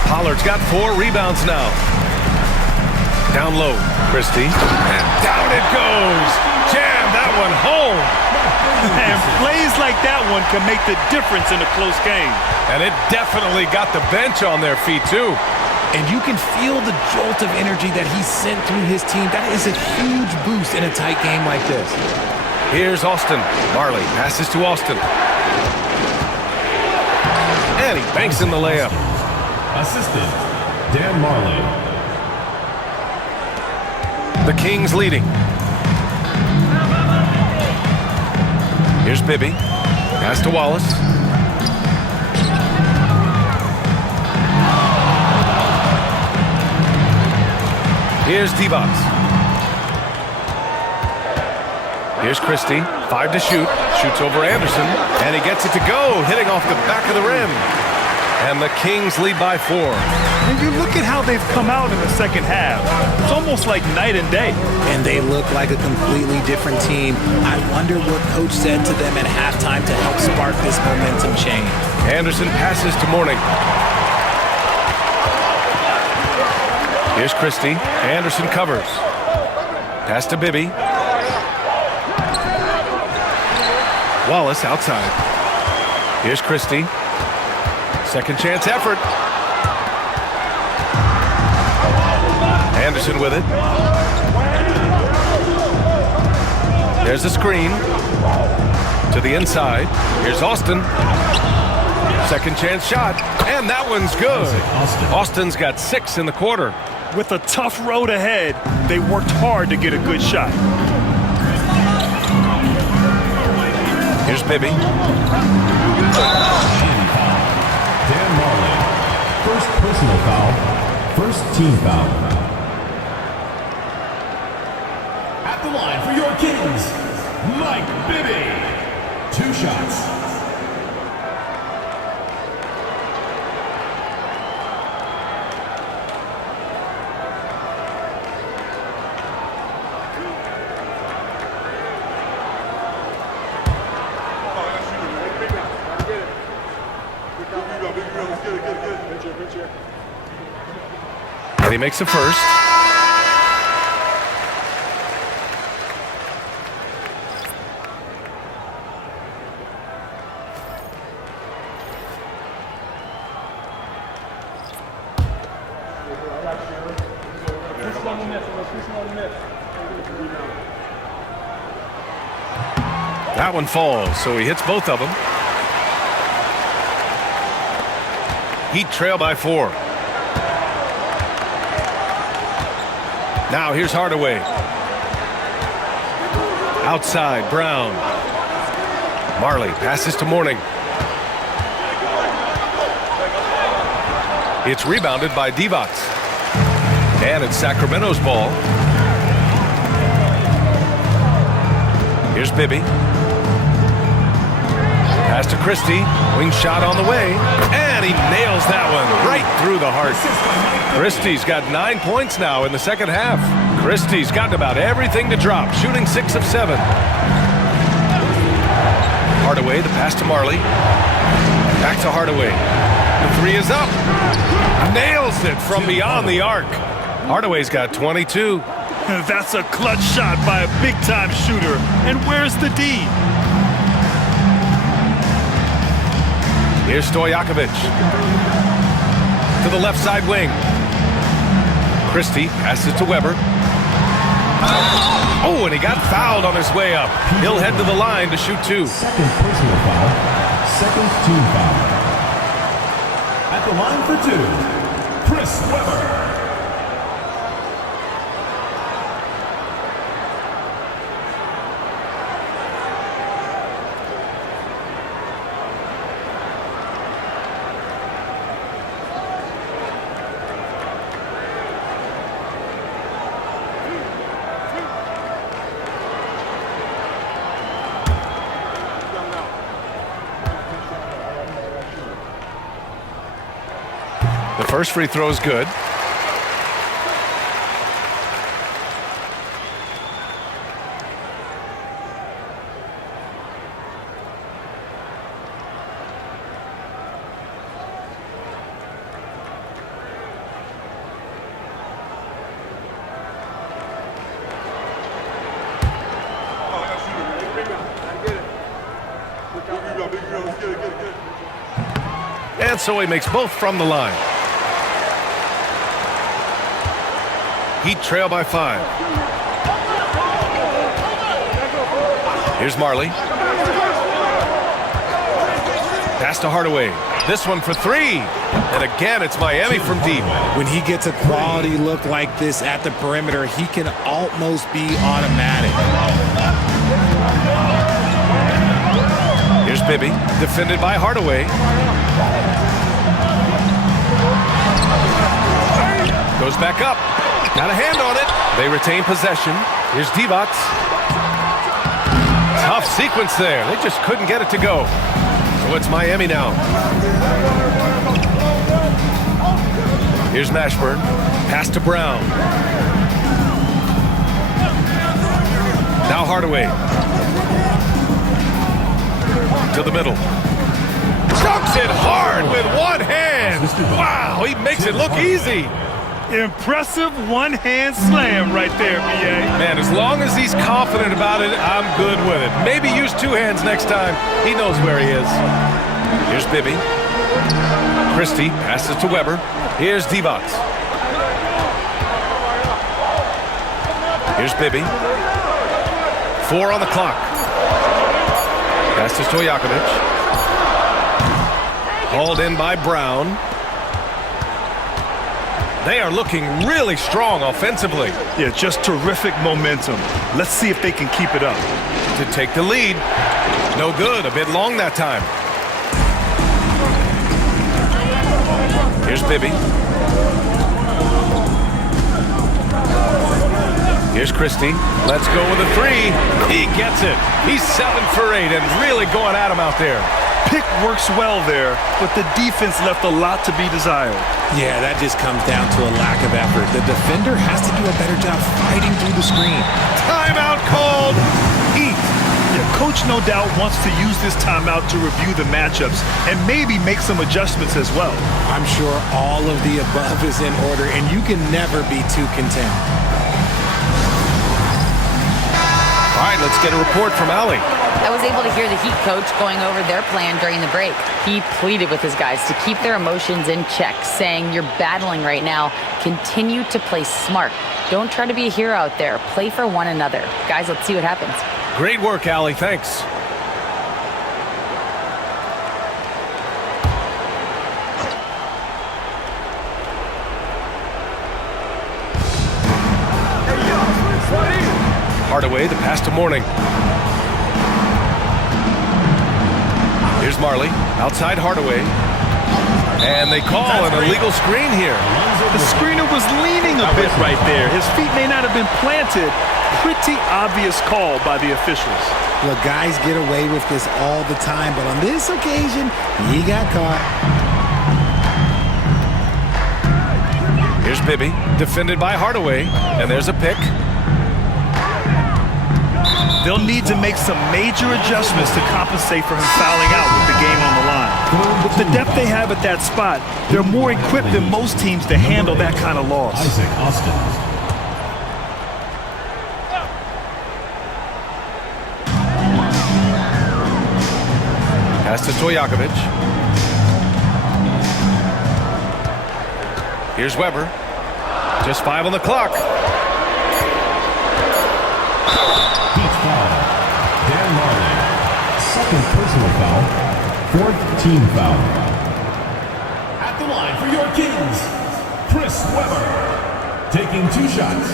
Pollard's got 4 rebounds now. Down low, Christie. And down it goes. Jam that one home. And plays like that one can make the difference in a close game. And it definitely got the bench on their feet, too. And you can feel the jolt of energy that he sent through his team. That is a huge boost in a tight game like this. Here's Austin. Marley passes to Austin. And he banks in the layup. Assistant, Dan Marley. The Kings leading. Here's Bibby. Pass to Wallace. Here's Divac. Here's Christie. 5 to shoot. Shoots over Anderson. And he gets it to go, hitting off the back of the rim. And the Kings lead by 4. And you look at how they've come out in the second half. It's almost like night and day. And they look like a completely different team. I wonder what coach said to them at halftime to help spark this momentum change. Anderson passes to Mourning. Here's Christie. Anderson covers. Pass to Bibby. Wallace outside. Here's Christie. Second chance effort. Anderson with it. There's the screen. To the inside. Here's Austin. Second chance shot. And that one's good. Austin's got 6 in the quarter. With a tough road ahead, they worked hard to get a good shot. Here's Bibby. Dan Marley. First personal foul. First team foul. At the line for your Kings, Mike Bibby. 2 shots. And he makes the first. That one falls, so he hits both of them. Heat trail by 4. Now here's Hardaway. Outside, Brown. Marley passes to Mourning. It's rebounded by Divac. And it's Sacramento's ball. Here's Bibby. Pass to Christie. Wing shot on the way. And he nails that one right through the heart. Christie's got 9 points now in the second half. Christie's gotten about everything to drop, shooting 6 of 7. Hardaway, the pass to Marley. Back to Hardaway. The 3 is up. Nails it from beyond the arc. Hardaway's got 22. That's a clutch shot by a big-time shooter. And where's the D? Here's Stojakovic. To the left side wing. Christie passes to Weber. Oh, and he got fouled on his way up. He'll head to the line to shoot 2. Second personal foul. Second team foul. At the line for 2, Chris Weber. The first free throw is good. And so he makes both from the line. Heat trail by 5. Here's Marley. Pass to Hardaway. This one for 3. And again, it's Miami from deep. When he gets a quality look like this at the perimeter, he can almost be automatic. Here's Bibby, defended by Hardaway. Goes back up. Got a hand on it. They retain possession. Here's Divac. Tough sequence there. They just couldn't get it to go. So it's Miami now. Here's Mashburn. Pass to Brown. Now Hardaway. To the middle. Dunks it hard with one hand. Wow, he makes it look easy. Impressive one-hand slam right there, B.A. Man, as long as he's confident about it, I'm good with it. Maybe use two hands next time. He knows where he is. Here's Bibby. Christie passes to Weber. Here's Divac. Here's Bibby. 4 on the clock. Pass to Stojakovic. Hauled in by Brown. They are looking really strong offensively. Yeah, just terrific momentum. Let's see if they can keep it up. To take the lead. No good. A bit long that time. Here's Bibby. Here's Christie. Let's go with a 3. He gets it. He's 7 for 8 and really going at him out there. Pick works well there, but the defense left a lot to be desired. Yeah, that just comes down to a lack of effort. The defender has to do a better job fighting through the screen. Timeout called. Eat. Yeah, coach no doubt wants to use this timeout to review the matchups and maybe make some adjustments as well. I'm sure all of the above is in order, and you can never be too content. All right, let's get a report from Allie. I was able to hear the Heat coach going over their plan during the break. He pleaded with his guys to keep their emotions in check, saying, "You're battling right now. Continue to play smart. Don't try to be a hero out there. Play for one another." Guys, let's see what happens. Great work, Allie. Thanks. Hardaway, the pass to Mourning. Here's Marley, outside Hardaway. And they call an illegal screen here. The screener was leaning a bit right there. His feet may not have been planted. Pretty obvious call by the officials. Look, guys get away with this all the time, but on this occasion, he got caught. Here's Bibby, defended by Hardaway. And there's a pick. They'll need to make some major adjustments to compensate for him fouling out with the game on the line. With the depth they have at that spot, they're more equipped than most teams to handle that kind of loss. Isaac Austin. Pass to Stojakovic. Here's Weber. Just 5 on the clock. Dan Marley, second personal foul, 4th team foul. At the line for your Kings, Chris Weber, taking 2 shots.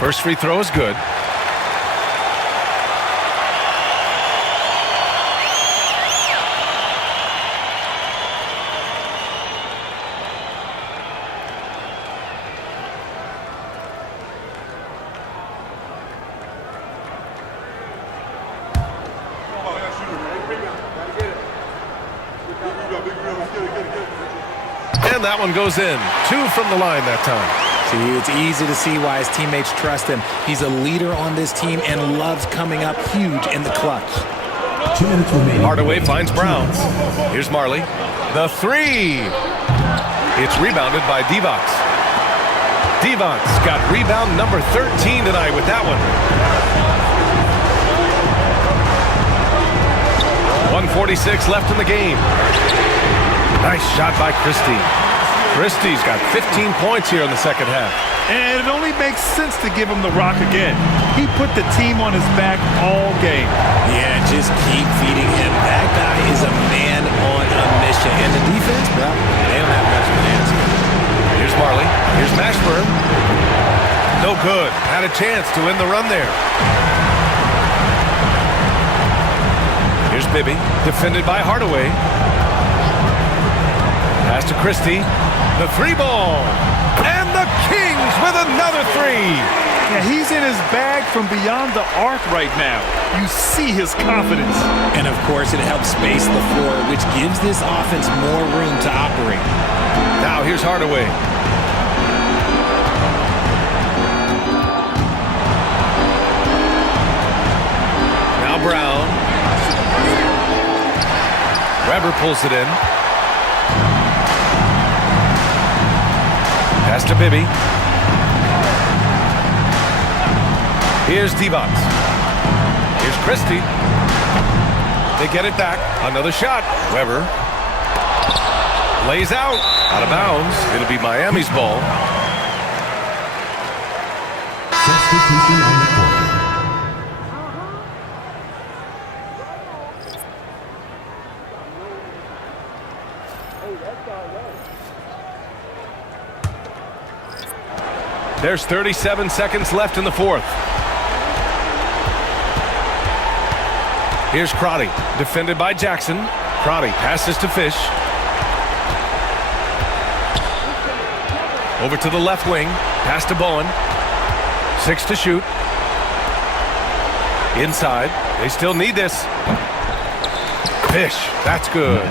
First free throw is good. And that one goes in. 2 from the line that time. See, it's easy to see why his teammates trust him. He's a leader on this team and loves coming up huge in the clutch. 2 minutes remaining. Hardaway finds Brown. Here's Marley. The 3. It's rebounded by Divac. Divac got rebound number 13 tonight with that one. 1:46 left in the game. Nice shot by Christie. Christie's got 15 points here in the second half. And it only makes sense to give him the rock again. He put the team on his back all game. Yeah, just keep feeding him. That guy is a man on a mission. And the defense, well, they don't have much of an answer. Here's Marley. Here's Mashburn. No good. Had a chance to win the run there. Here's Bibby. Defended by Hardaway. Pass to Christie. The three ball. And the Kings with another three. Yeah, he's in his bag from beyond the arc right now. You see his confidence. And, of course, it helps space the floor, which gives this offense more room to operate. Now here's Hardaway. Now Brown. Weber pulls it in. Pass to Bibby. Here's Divac. Here's Christie. They get it back. Another shot. Weber lays out. Out of bounds. It'll be Miami's ball. Substitution on the court. There's 37 seconds left in the fourth. Here's Crotty, defended by Jackson. Crotty passes to Fish. Over to the left wing. Pass to Bowen. 6 to shoot. Inside. They still need this. Fish. That's good.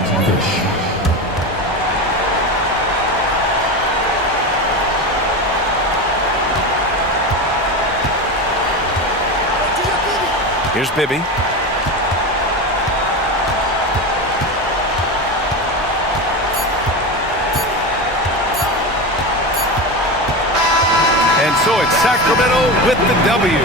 Here's Bibby. And so it's Sacramento with the W.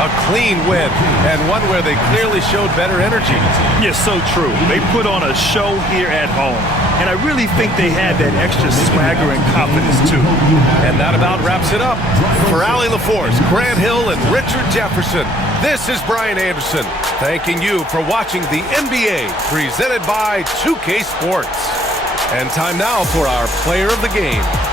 A clean win, and one where they clearly showed better energy. Yeah, so true. They put on a show here at home. And I really think they had that extra swagger and confidence, too. And that about wraps it up. For Allie LaForce, Grant Hill, and Richard Jefferson, this is Brian Anderson, thanking you for watching the NBA, presented by 2K Sports. And time now for our player of the game.